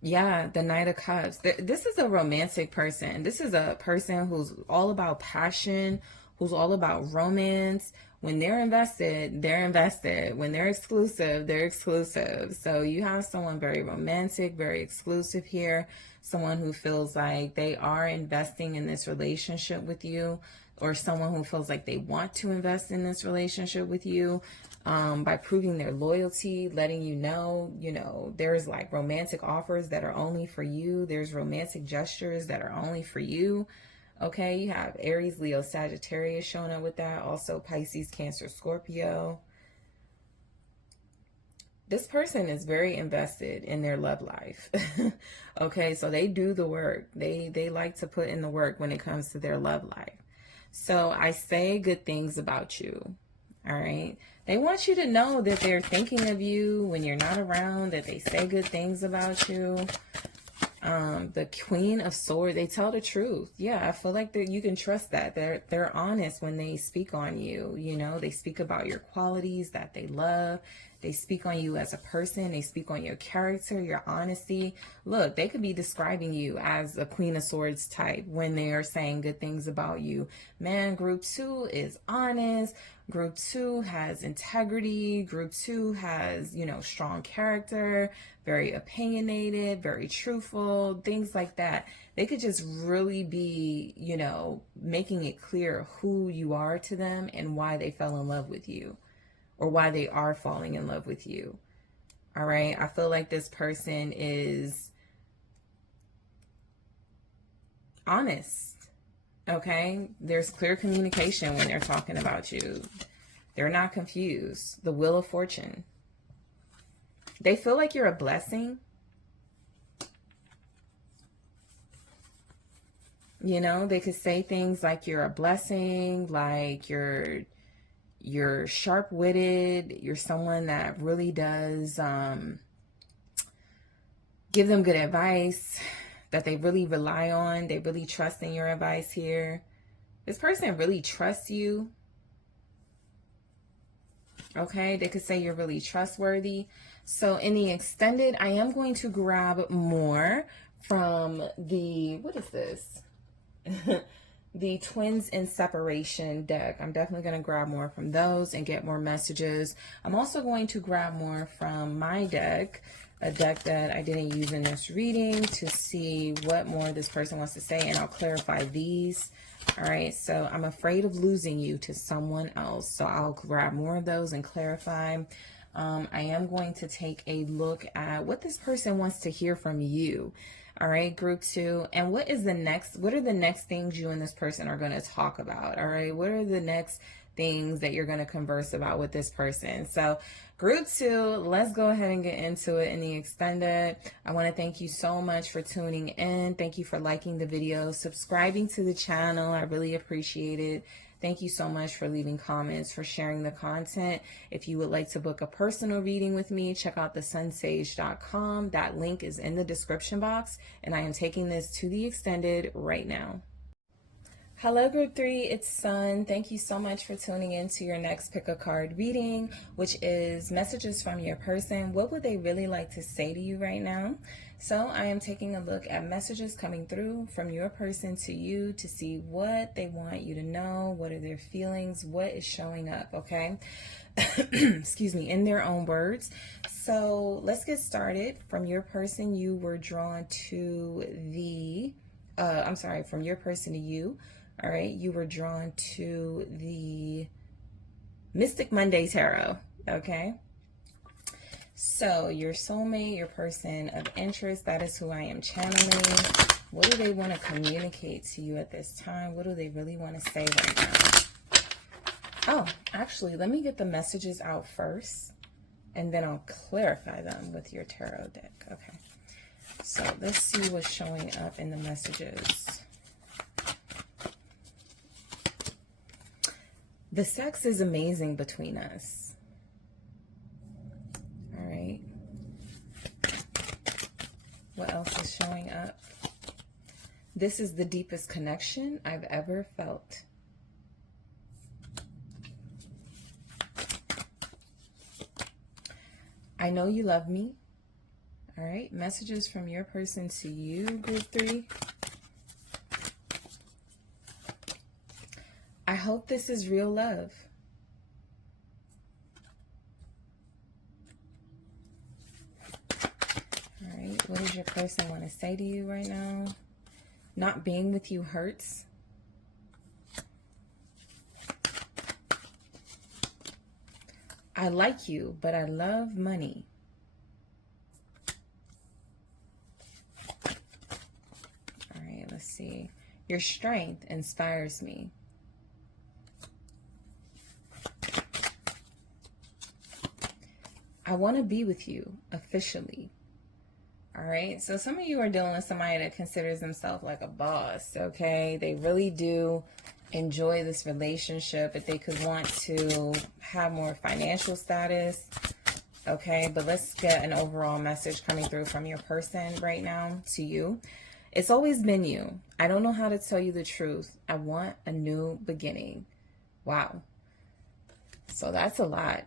Yeah, the Knight of Cups. This is a romantic person. This is a person who's all about passion, who's all about romance. When they're invested, they're invested. When they're exclusive, they're exclusive. So you have someone very romantic, very exclusive here. Someone who feels like they are investing in this relationship with you, or someone who feels like they want to invest in this relationship with you, by proving their loyalty, letting you know, there's like romantic offers that are only for you. There's romantic gestures that are only for you. Okay, you have Aries, Leo, Sagittarius showing up with that. Also Pisces, Cancer, Scorpio. This person is very invested in their love life. Okay, so they do the work. They like to put in the work when it comes to their love life. So I say good things about you. All right. They want you to know that they're thinking of you when you're not around, that they say good things about you. The Queen of Swords, they tell the truth. Yeah, I feel like that you can trust that. They're honest when they speak on you. You know, they speak about your qualities that they love. They speak on you as a person. They speak on your character, your honesty. Look, they could be describing you as a Queen of Swords type when they are saying good things about you. Man, group 2 is honest. Group 2 has integrity. Group 2 has, strong character, very opinionated, very truthful, things like that. They could just really be, making it clear who you are to them and why they fell in love with you, or why they are falling in love with you. All right. I feel like this person is honest. Okay. There's clear communication when they're talking about you. They're not confused. The Wheel of Fortune. They feel like you're a blessing. You know, they could say things like you're a blessing, like you're sharp-witted, you're someone that really does give them good advice, that they really rely on. They really trust in your advice here. This person really trusts you. Okay, they could say you're really trustworthy. So in the extended, I am going to grab more from the, what is this? The Twins in Separation deck. I'm definitely going to grab more from those and get more messages. I'm also going to grab more from my deck, a deck that I didn't use in this reading, to see what more this person wants to say, and I'll clarify these. All right, so I'm afraid of losing you to someone else, so I'll grab more of those and clarify. I am going to take a look at what this person wants to hear from you. All right, group 2. And what are the next things you and this person are going to talk about? All right, what are the next things that you're going to converse about with this person? So group 2, let's go ahead and get into it in the extended. I want to thank you so much for tuning in. Thank you for liking the video, subscribing to the channel. I really appreciate it. Thank you so much for leaving comments, for sharing the content. If you would like to book a personal reading with me, check out TheSunSage.com. That link is in the description box, and I am taking this to the extended right now. Hello, group 3, it's Sun. Thank you so much for tuning in to your next pick a card reading, which is messages from your person. What would they really like to say to you right now? So I am taking a look at messages coming through from your person to you to see what they want you to know, what are their feelings, what is showing up, okay? Excuse me, in their own words. So let's get started. From your person, you were drawn to the, from your person to you. All right, you were drawn to the Mystic Monday Tarot, okay? So your soulmate, your person of interest, that is who I am channeling. What do they want to communicate to you at this time? What do they really want to say right now? Oh, actually, let me get the messages out first, and then I'll clarify them with your tarot deck. Okay, so let's see what's showing up in the messages. The sex is amazing between us. All right. What else is showing up? This is the deepest connection I've ever felt. I know you love me. All right. Messages from your person to you, group 3. I hope this is real love. All right, what does your person want to say to you right now? Not being with you hurts. I like you, but I love money. All right, let's see. Your strength inspires me. I want to be with you officially. All right. So some of you are dealing with somebody that considers themselves like a boss. Okay. They really do enjoy this relationship, but they could want to have more financial status. Okay. But let's get an overall message coming through from your person right now to you. It's always been you. I don't know how to tell you the truth. I want a new beginning. Wow. So that's a lot.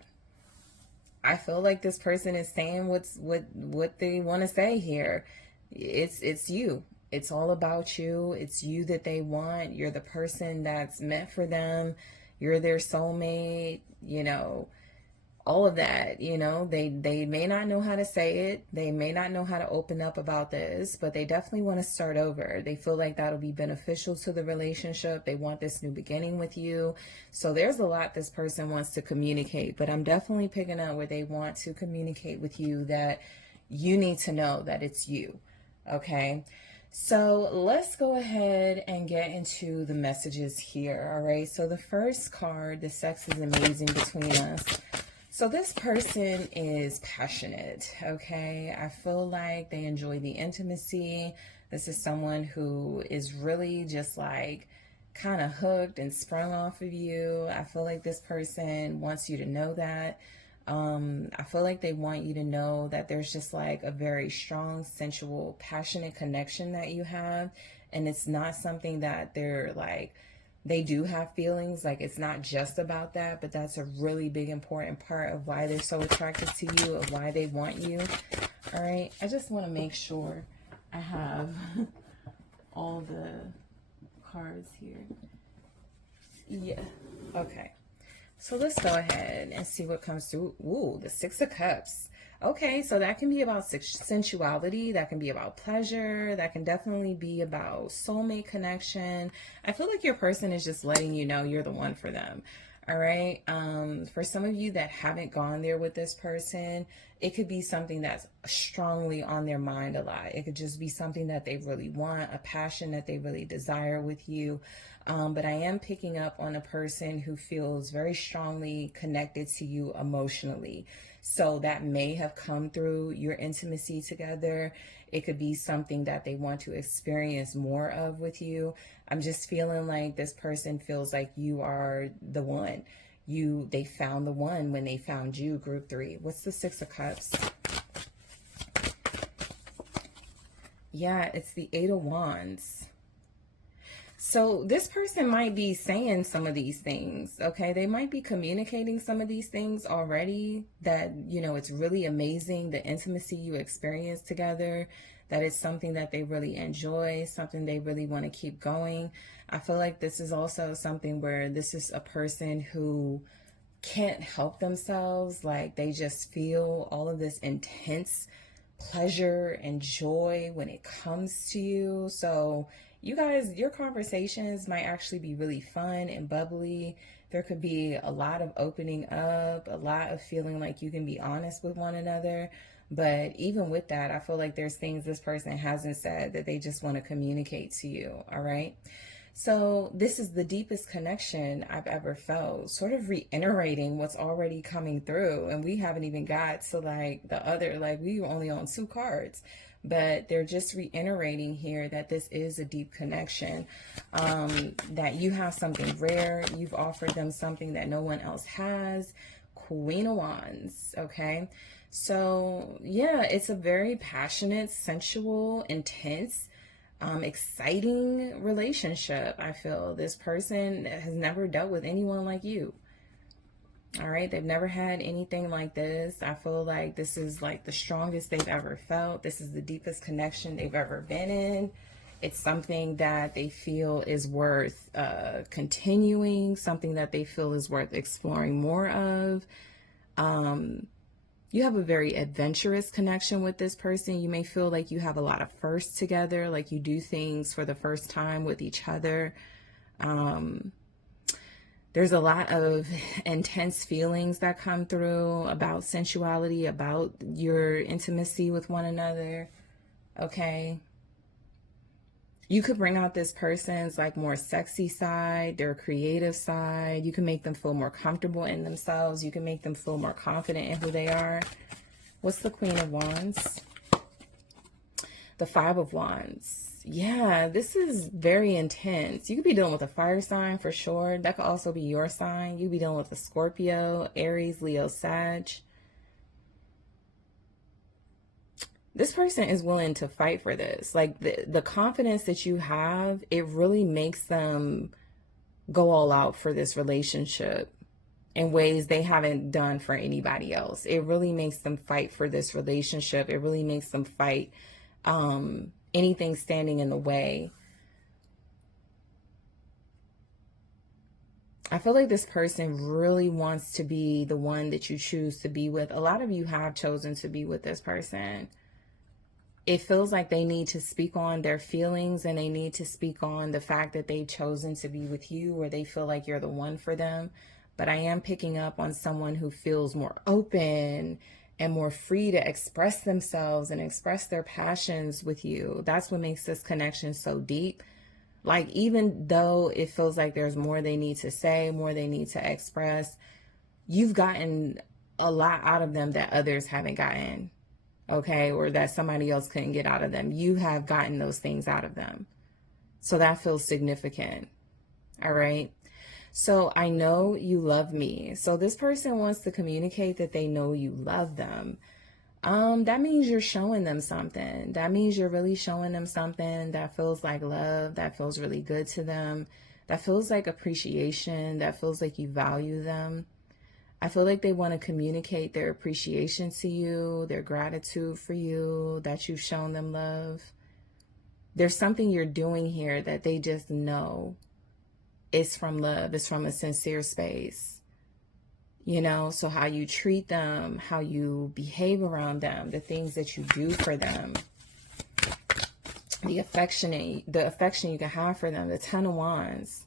I feel like this person is saying what they want to say here. It's you. It's all about you. It's you that they want. You're the person that's meant for them. You're their soulmate. You know, all of that, you know, they may not know how to say it, they may not know how to open up about this, but they definitely want to start over. They feel like that'll be beneficial to the relationship. They want this new beginning with you. So there's a lot this person wants to communicate, but I'm definitely picking up where they want to communicate with you that you need to know that it's you. Okay, so let's go ahead and get into the messages here. All right, so the first card, the sex is amazing between us. So this person is passionate, okay? I feel like they enjoy the intimacy. This is someone who is really just like kind of hooked and sprung off of you. I feel like this person wants you to know that. I feel like they want you to know that there's just like a very strong, sensual, passionate connection that you have. And it's not something that they're like, they do have feelings. Like, it's not just about that, but that's a really big, important part of why they're so attracted to you, of why they want you. All right. I just want to make sure I have all the cards here. Yeah. Okay. So let's go ahead and see what comes through. Ooh, the Six of Cups. Okay, so that can be about sensuality. That can be about pleasure. That can definitely be about soulmate connection. I feel like your person is just letting you know you're the one for them. All right. For some of you that haven't gone there with this person, it could be something that's strongly on their mind a lot. It could just be something that they really want, a passion that they really desire with you. But I am picking up on a person who feels very strongly connected to you emotionally. So that may have come through your intimacy together. It could be something that they want to experience more of with you. I'm just feeling like this person feels like you are the one. They found the one when they found you, group 3. What's the Six of Cups? Yeah, it's the Eight of Wands. So this person might be saying some of these things, okay? They might be communicating some of these things already, that, you know, it's really amazing, the intimacy you experience together, that it's something that they really enjoy, something they really want to keep going. I feel like this is also something where this is a person who can't help themselves. Like, they just feel all of this intense pleasure and joy when it comes to you. So you guys, your conversations might actually be really fun and bubbly. There could be a lot of opening up, a lot of feeling like you can be honest with one another. But even with that, I feel like there's things this person hasn't said that they just want to communicate to you. All right. So this is the deepest connection I've ever felt, sort of reiterating what's already coming through. And we haven't even got to like the other, like we were only on 2 cards, but they're just reiterating here that this is a deep connection, that you have something rare. You've offered them something that no one else has. Queen of Wands. Okay. So yeah, it's a very passionate, sensual, intense, exciting relationship. I feel this person has never dealt with anyone like you. All right, they've never had anything like this. I feel like this is like the strongest they've ever felt. This is the deepest connection they've ever been in. It's something that they feel is worth continuing, something that they feel is worth exploring more of. You have a very adventurous connection with this person. You may feel like you have a lot of firsts together, like you do things for the first time with each other. There's a lot of intense feelings that come through about sensuality, about your intimacy with one another. Okay. You could bring out this person's like more sexy side, their creative side. You can make them feel more comfortable in themselves. You can make them feel more confident in who they are. What's the Queen of Wands? The Five of Wands. Yeah, this is very intense. You could be dealing with a fire sign for sure. That could also be your sign. You could be dealing with a Scorpio, Aries, Leo, Sag. This person is willing to fight for this. Like the confidence that you have, it really makes them go all out for this relationship in ways they haven't done for anybody else. It really makes them fight for this relationship. It really makes them fight anything standing in the way. I feel like this person really wants to be the one that you choose to be with. A lot of you have chosen to be with this person. It feels like they need to speak on their feelings, and they need to speak on the fact that they've chosen to be with you, or they feel like you're the one for them. But I am picking up on someone who feels more open and more free to express themselves and express their passions with you. That's what makes this connection so deep. Like, even though it feels like there's more they need to say, more they need to express, you've gotten a lot out of them that others haven't gotten, okay? Or that somebody else couldn't get out of them. You have gotten those things out of them. So that feels significant, all right? So I know you love me. So this person wants to communicate that they know you love them. That means you're showing them something. That means you're really showing them something that feels like love, that feels really good to them, that feels like appreciation, that feels like you value them. I feel like they want to communicate their appreciation to you, their gratitude for you, that you've shown them love. There's something you're doing here that they just know is from love, it's from a sincere space. You know, so how you treat them, how you behave around them, the things that you do for them, the affection you can have for them, the 10 of Wands.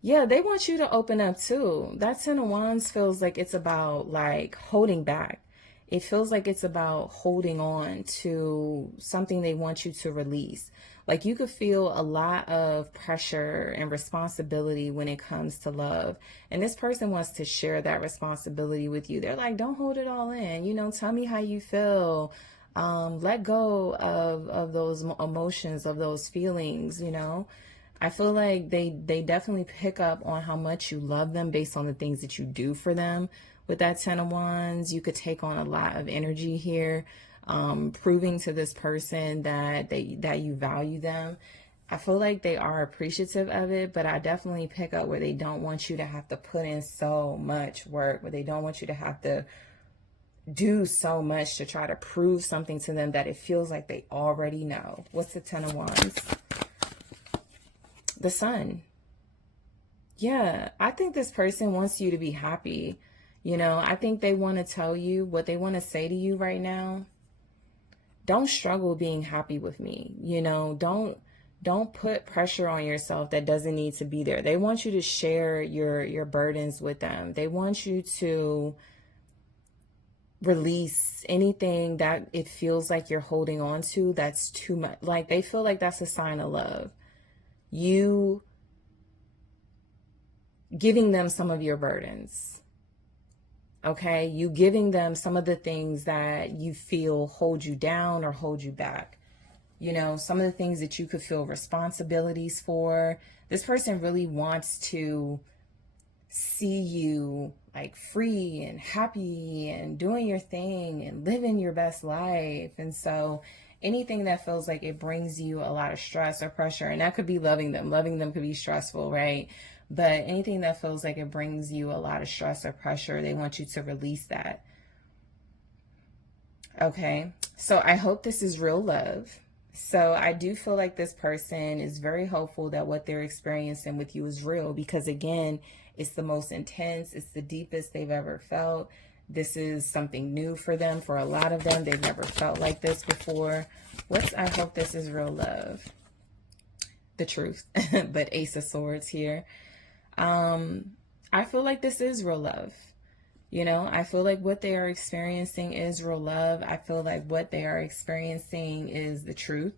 Yeah, they want you to open up too. That 10 of Wands feels like it's about like holding back. It feels like it's about holding on to something they want you to release. Like, you could feel a lot of pressure and responsibility when it comes to love. And this person wants to share that responsibility with you. They're like, don't hold it all in. You know, tell me how you feel. Let go of those emotions, of those feelings, you know. I feel like they definitely pick up on how much you love them based on the things that you do for them. With that 10 of Wands, you could take on a lot of energy here, proving to this person that you value them. I feel like they are appreciative of it, but I definitely pick up where they don't want you to have to put in so much work, where they don't want you to have to do so much to try to prove something to them that it feels like they already know. What's the 10 of Wands? The Sun. Yeah, I think this person wants you to be happy. You know, I think they want to tell you what they want to say to you right now. Don't struggle being happy with me. You know, don't put pressure on yourself that doesn't need to be there. They want you to share your burdens with them. They want you to release anything that it feels like you're holding on to that's too much. Like, they feel like that's a sign of love. You giving them some of your burdens. Okay, you giving them some of the things that you feel hold you down or hold you back. You know, some of the things that you could feel responsibilities for. This person really wants to see you like free and happy and doing your thing and living your best life. And so anything that feels like it brings you a lot of stress or pressure, and that could be loving them could be stressful, right? But anything that feels like it brings you a lot of stress or pressure, they want you to release that. Okay, so I hope this is real love. So I do feel like this person is very hopeful that what they're experiencing with you is real, because again, it's the most intense, it's the deepest they've ever felt. This is something new for them. For a lot of them, they've never felt like this before. I hope this is real love. The truth, but Ace of Swords here. I feel like this is real love. You know, I feel like what they are experiencing is real love. I feel like what they are experiencing is the truth,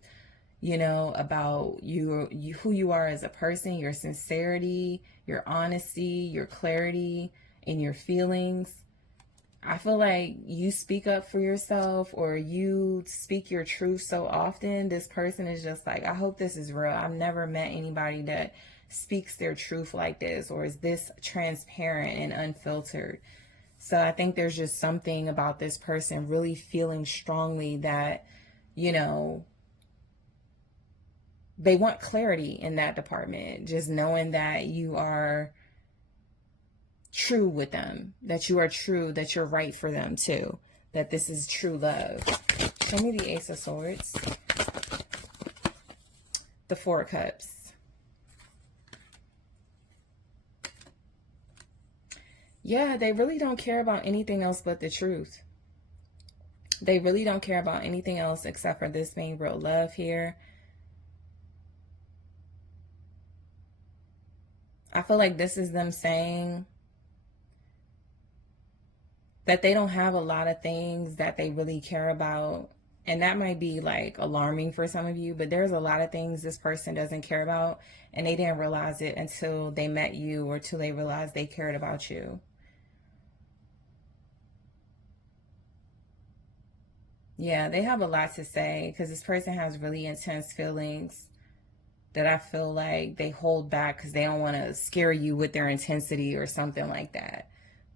you know, about you, who you are as a person, your sincerity, your honesty, your clarity in your feelings. I feel like you speak up for yourself, or you speak your truth so often. This person is just like, I hope this is real. I've never met anybody that speaks their truth like this, or is this transparent and unfiltered. So I think there's just something about this person really feeling strongly that, you know, they want clarity in that department. Just knowing that you are true with them, that you are true, that you're right for them too, that this is true love. Show me the Ace of Swords. The Four of Cups. Yeah, they really don't care about anything else but the truth. They really don't care about anything else except for this being real love here. I feel like this is them saying that they don't have a lot of things that they really care about. And that might be like alarming for some of you, but there's a lot of things this person doesn't care about, and they didn't realize it until they met you or till they realized they cared about you. Yeah, they have a lot to say because this person has really intense feelings that I feel like they hold back because they don't want to scare you with their intensity or something like that.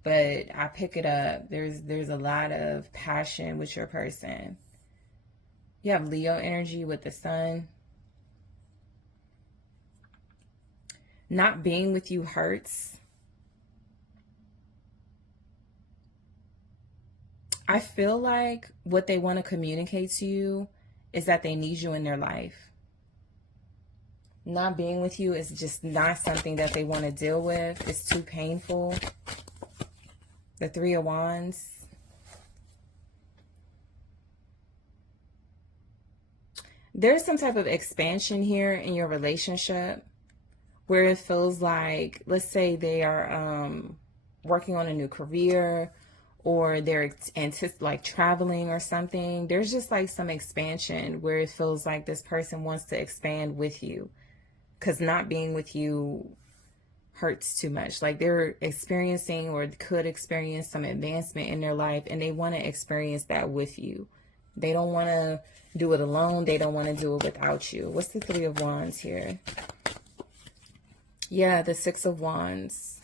But I pick it up. There's a lot of passion with your person. You have Leo energy with the sun. Not being with you hurts. I feel like what they want to communicate to you is that they need you in their life. Not being with you is just not something that they want to deal with. It's too painful. The Three of Wands. There's some type of expansion here in your relationship where it feels like, let's say they are working on a new career, or they're like traveling or something. There's just like some expansion where it feels like this person wants to expand with you, because not being with you hurts too much. Like they're experiencing or could experience some advancement in their life, and they want to experience that with you. They don't want to do it alone. They don't want to do it without you. What's the Three of Wands here? Yeah, the Six of Wands.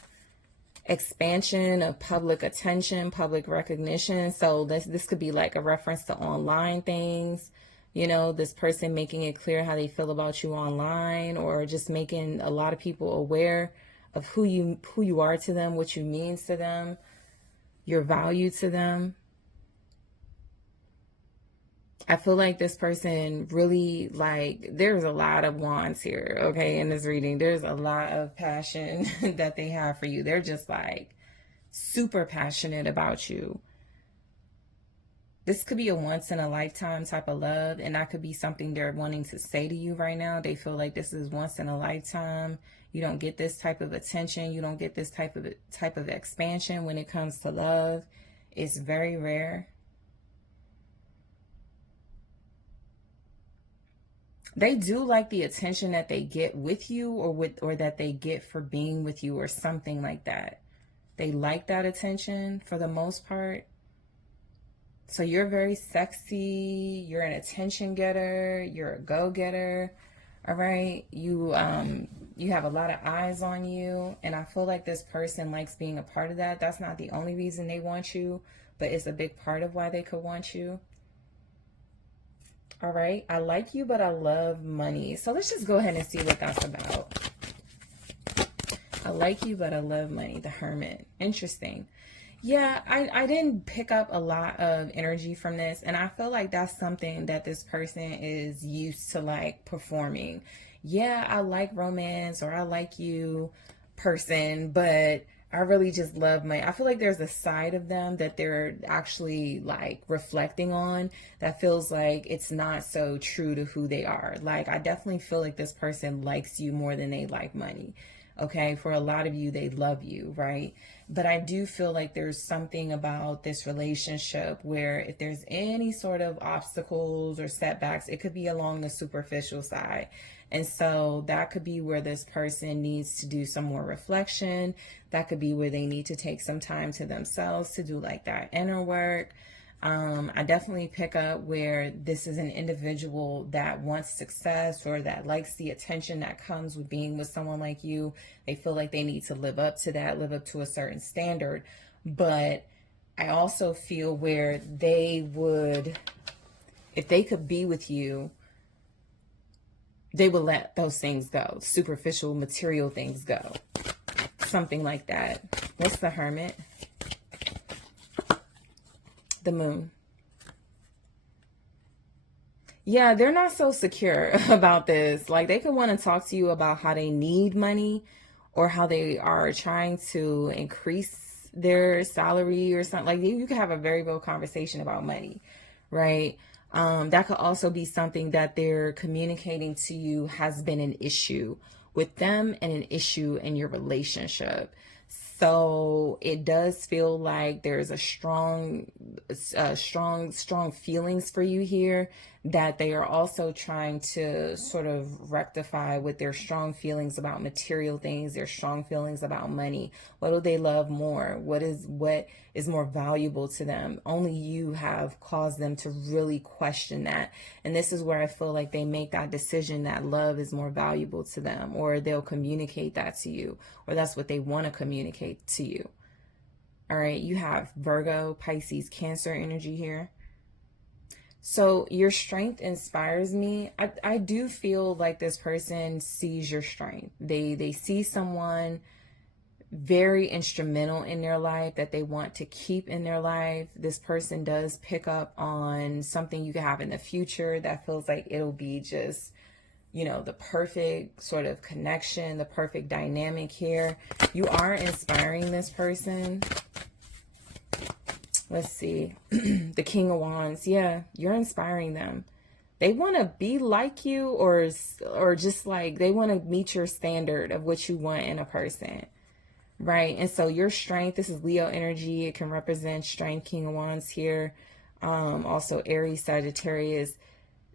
Expansion of public attention, public recognition. So this could be like a reference to online things. You know, this person making it clear how they feel about you online, or just making a lot of people aware of who you are to them, what you mean to them, your value to them. I feel like this person really, like, there's a lot of wands here, okay, in this reading. There's a lot of passion that they have for you. They're just like super passionate about you. This could be a once in a lifetime type of love, and that could be something they're wanting to say to you right now. They feel like this is once in a lifetime. You don't get this type of attention. You don't get this type of expansion when it comes to love. It's very rare. They do like the attention that they get with you, or that they get for being with you, or something like that. They like that attention for the most part. So you're very sexy, you're an attention getter, you're a go-getter. All right. You have a lot of eyes on you, and I feel like this person likes being a part of that. That's not the only reason they want you, but it's a big part of why they could want you. All right. I like you, but I love money. So let's just go ahead and see what that's about. I like you, but I love money. The Hermit. Interesting. Yeah, I didn't pick up a lot of energy from this, and I feel like that's something that this person is used to, like, performing. Yeah, I like romance, or I like you, person, but I really just love money. I feel like there's a side of them that they're actually like reflecting on that feels like it's not so true to who they are. Like, I definitely feel like this person likes you more than they like money. Okay, for a lot of you, they love you, right? But I do feel like there's something about this relationship where if there's any sort of obstacles or setbacks, it could be along the superficial side. And so that could be where this person needs to do some more reflection. That could be where they need to take some time to themselves to do like that inner work. I definitely pick up where this is an individual that wants success, or that likes the attention that comes with being with someone like you. They feel like they need to live up to that, live up to a certain standard. But I also feel where they would, if they could be with you, they would let those things go. Superficial, material things go. Something like that. What's the Hermit? The Moon. Yeah, they're not so secure about this. Like, they could want to talk to you about how they need money, or how they are trying to increase their salary or something. Like you could have a very real conversation about money, right? That could also be something that they're communicating to you has been an issue with them and an issue in your relationship. So it does feel like there's a strong feelings for you here that they are also trying to sort of rectify with their strong feelings about material things, their strong feelings about money. What do they love more? What is more valuable to them? Only you have caused them to really question that. And this is where I feel like they make that decision that love is more valuable to them, or they'll communicate that to you, or that's what they want to communicate to you. All right, you have Virgo, Pisces, Cancer energy here. So your strength inspires me. I do feel like this person sees your strength. They see someone very instrumental in their life that they want to keep in their life. This person does pick up on something you can have in the future that feels like it'll be just, you know, the perfect sort of connection, the perfect dynamic here. You are inspiring this person. Let's see. The King of Wands. Yeah, you're inspiring them. They want to be like you, or just like they want to meet your standard of what you want in a person. Right. And so your strength, this is Leo energy. It can represent strength, King of Wands here. Also Aries, Sagittarius.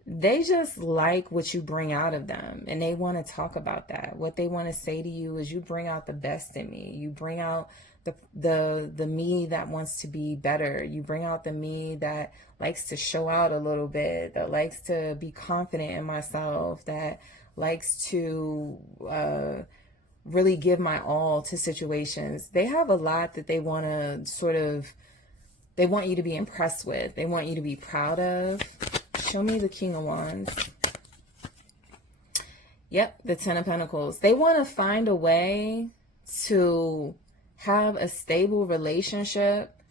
They just like what you bring out of them, and they want to talk about that. What they want to say to you is, you bring out the best in me. You bring out the me that wants to be better. You bring out the me that likes to show out a little bit, that likes to be confident in myself, that likes to really give my all to situations. They have a lot that they want to they want you to be impressed with. They want you to be proud of. Show me the King of Wands. Yep, the Ten of Pentacles. They want to find a way to have a stable relationship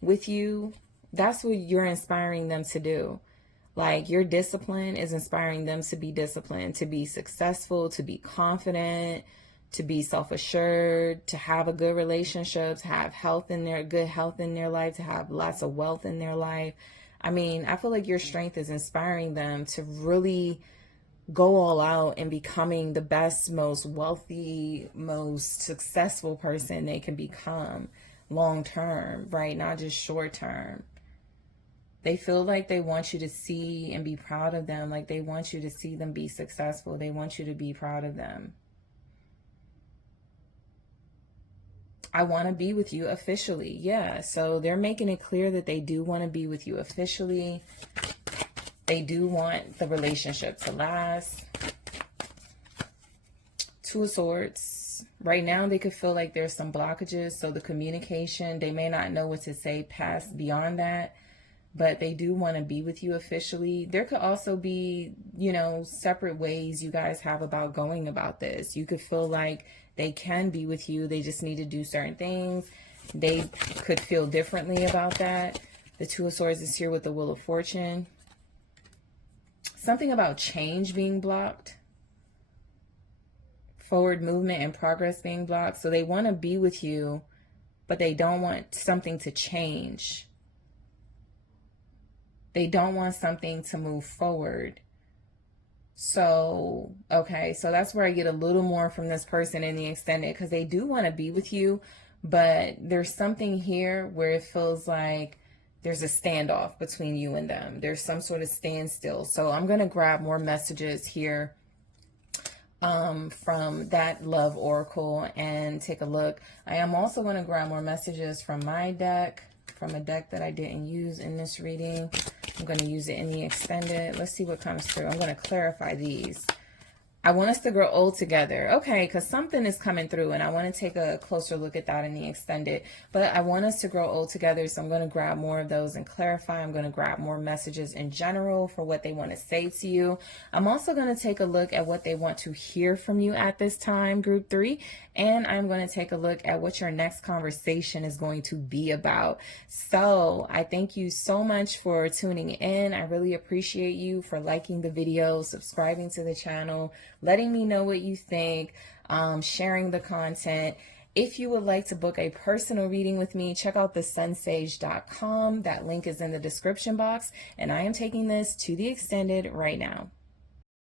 with you. That's what you're inspiring them to do. Like, your discipline is inspiring them to be disciplined, to be successful, to be confident, to be self-assured, to have a good relationship, to have good health in their life, to have lots of wealth in their life. I mean, I feel like your strength is inspiring them to really go all out and becoming the best, most wealthy, most successful person they can become long term, right? Not just short term. They feel like they want you to see and be proud of them. Like, they want you to see them be successful. They want you to be proud of them. I want to be with you officially. Yeah, so they're making it clear that they do want to be with you officially. They do want the relationship to last. Two of Swords. Right now, they could feel like there's some blockages. So the communication, they may not know what to say past beyond that. But they do want to be with you officially. There could also be, you know, separate ways you guys have about going about this. You could feel like they can be with you. They just need to do certain things. They could feel differently about that. The Two of Swords is here with the Wheel of Fortune. Something about change being blocked. Forward movement and progress being blocked. So they want to be with you, but they don't want something to change. They don't want something to move forward. So, okay, so that's where I get a little more from this person in the extended, because they do want to be with you, but there's something here where it feels like there's a standoff between you and them. There's some sort of standstill. So I'm going to grab more messages here from that love oracle and take a look. I am also going to grab more messages from my deck, from a deck that I didn't use in this reading. I'm going to use it in the extended. Let's see what comes through. I'm going to clarify these. I want us to grow old together. Okay, because something is coming through, and I want to take a closer look at that in the extended. But I want us to grow old together, so I'm going to grab more of those and clarify. I'm going to grab more messages in general for what they want to say to you. I'm also going to take a look at what they want to hear from you at this time, Group 3. And I'm going to take a look at what your next conversation is going to be about. So I thank you so much for tuning in. I really appreciate you for liking the video, subscribing to the channel, letting me know what you think, sharing the content. If you would like to book a personal reading with me, check out TheSunSage.com. That link is in the description box, and I am taking this to the extended right now.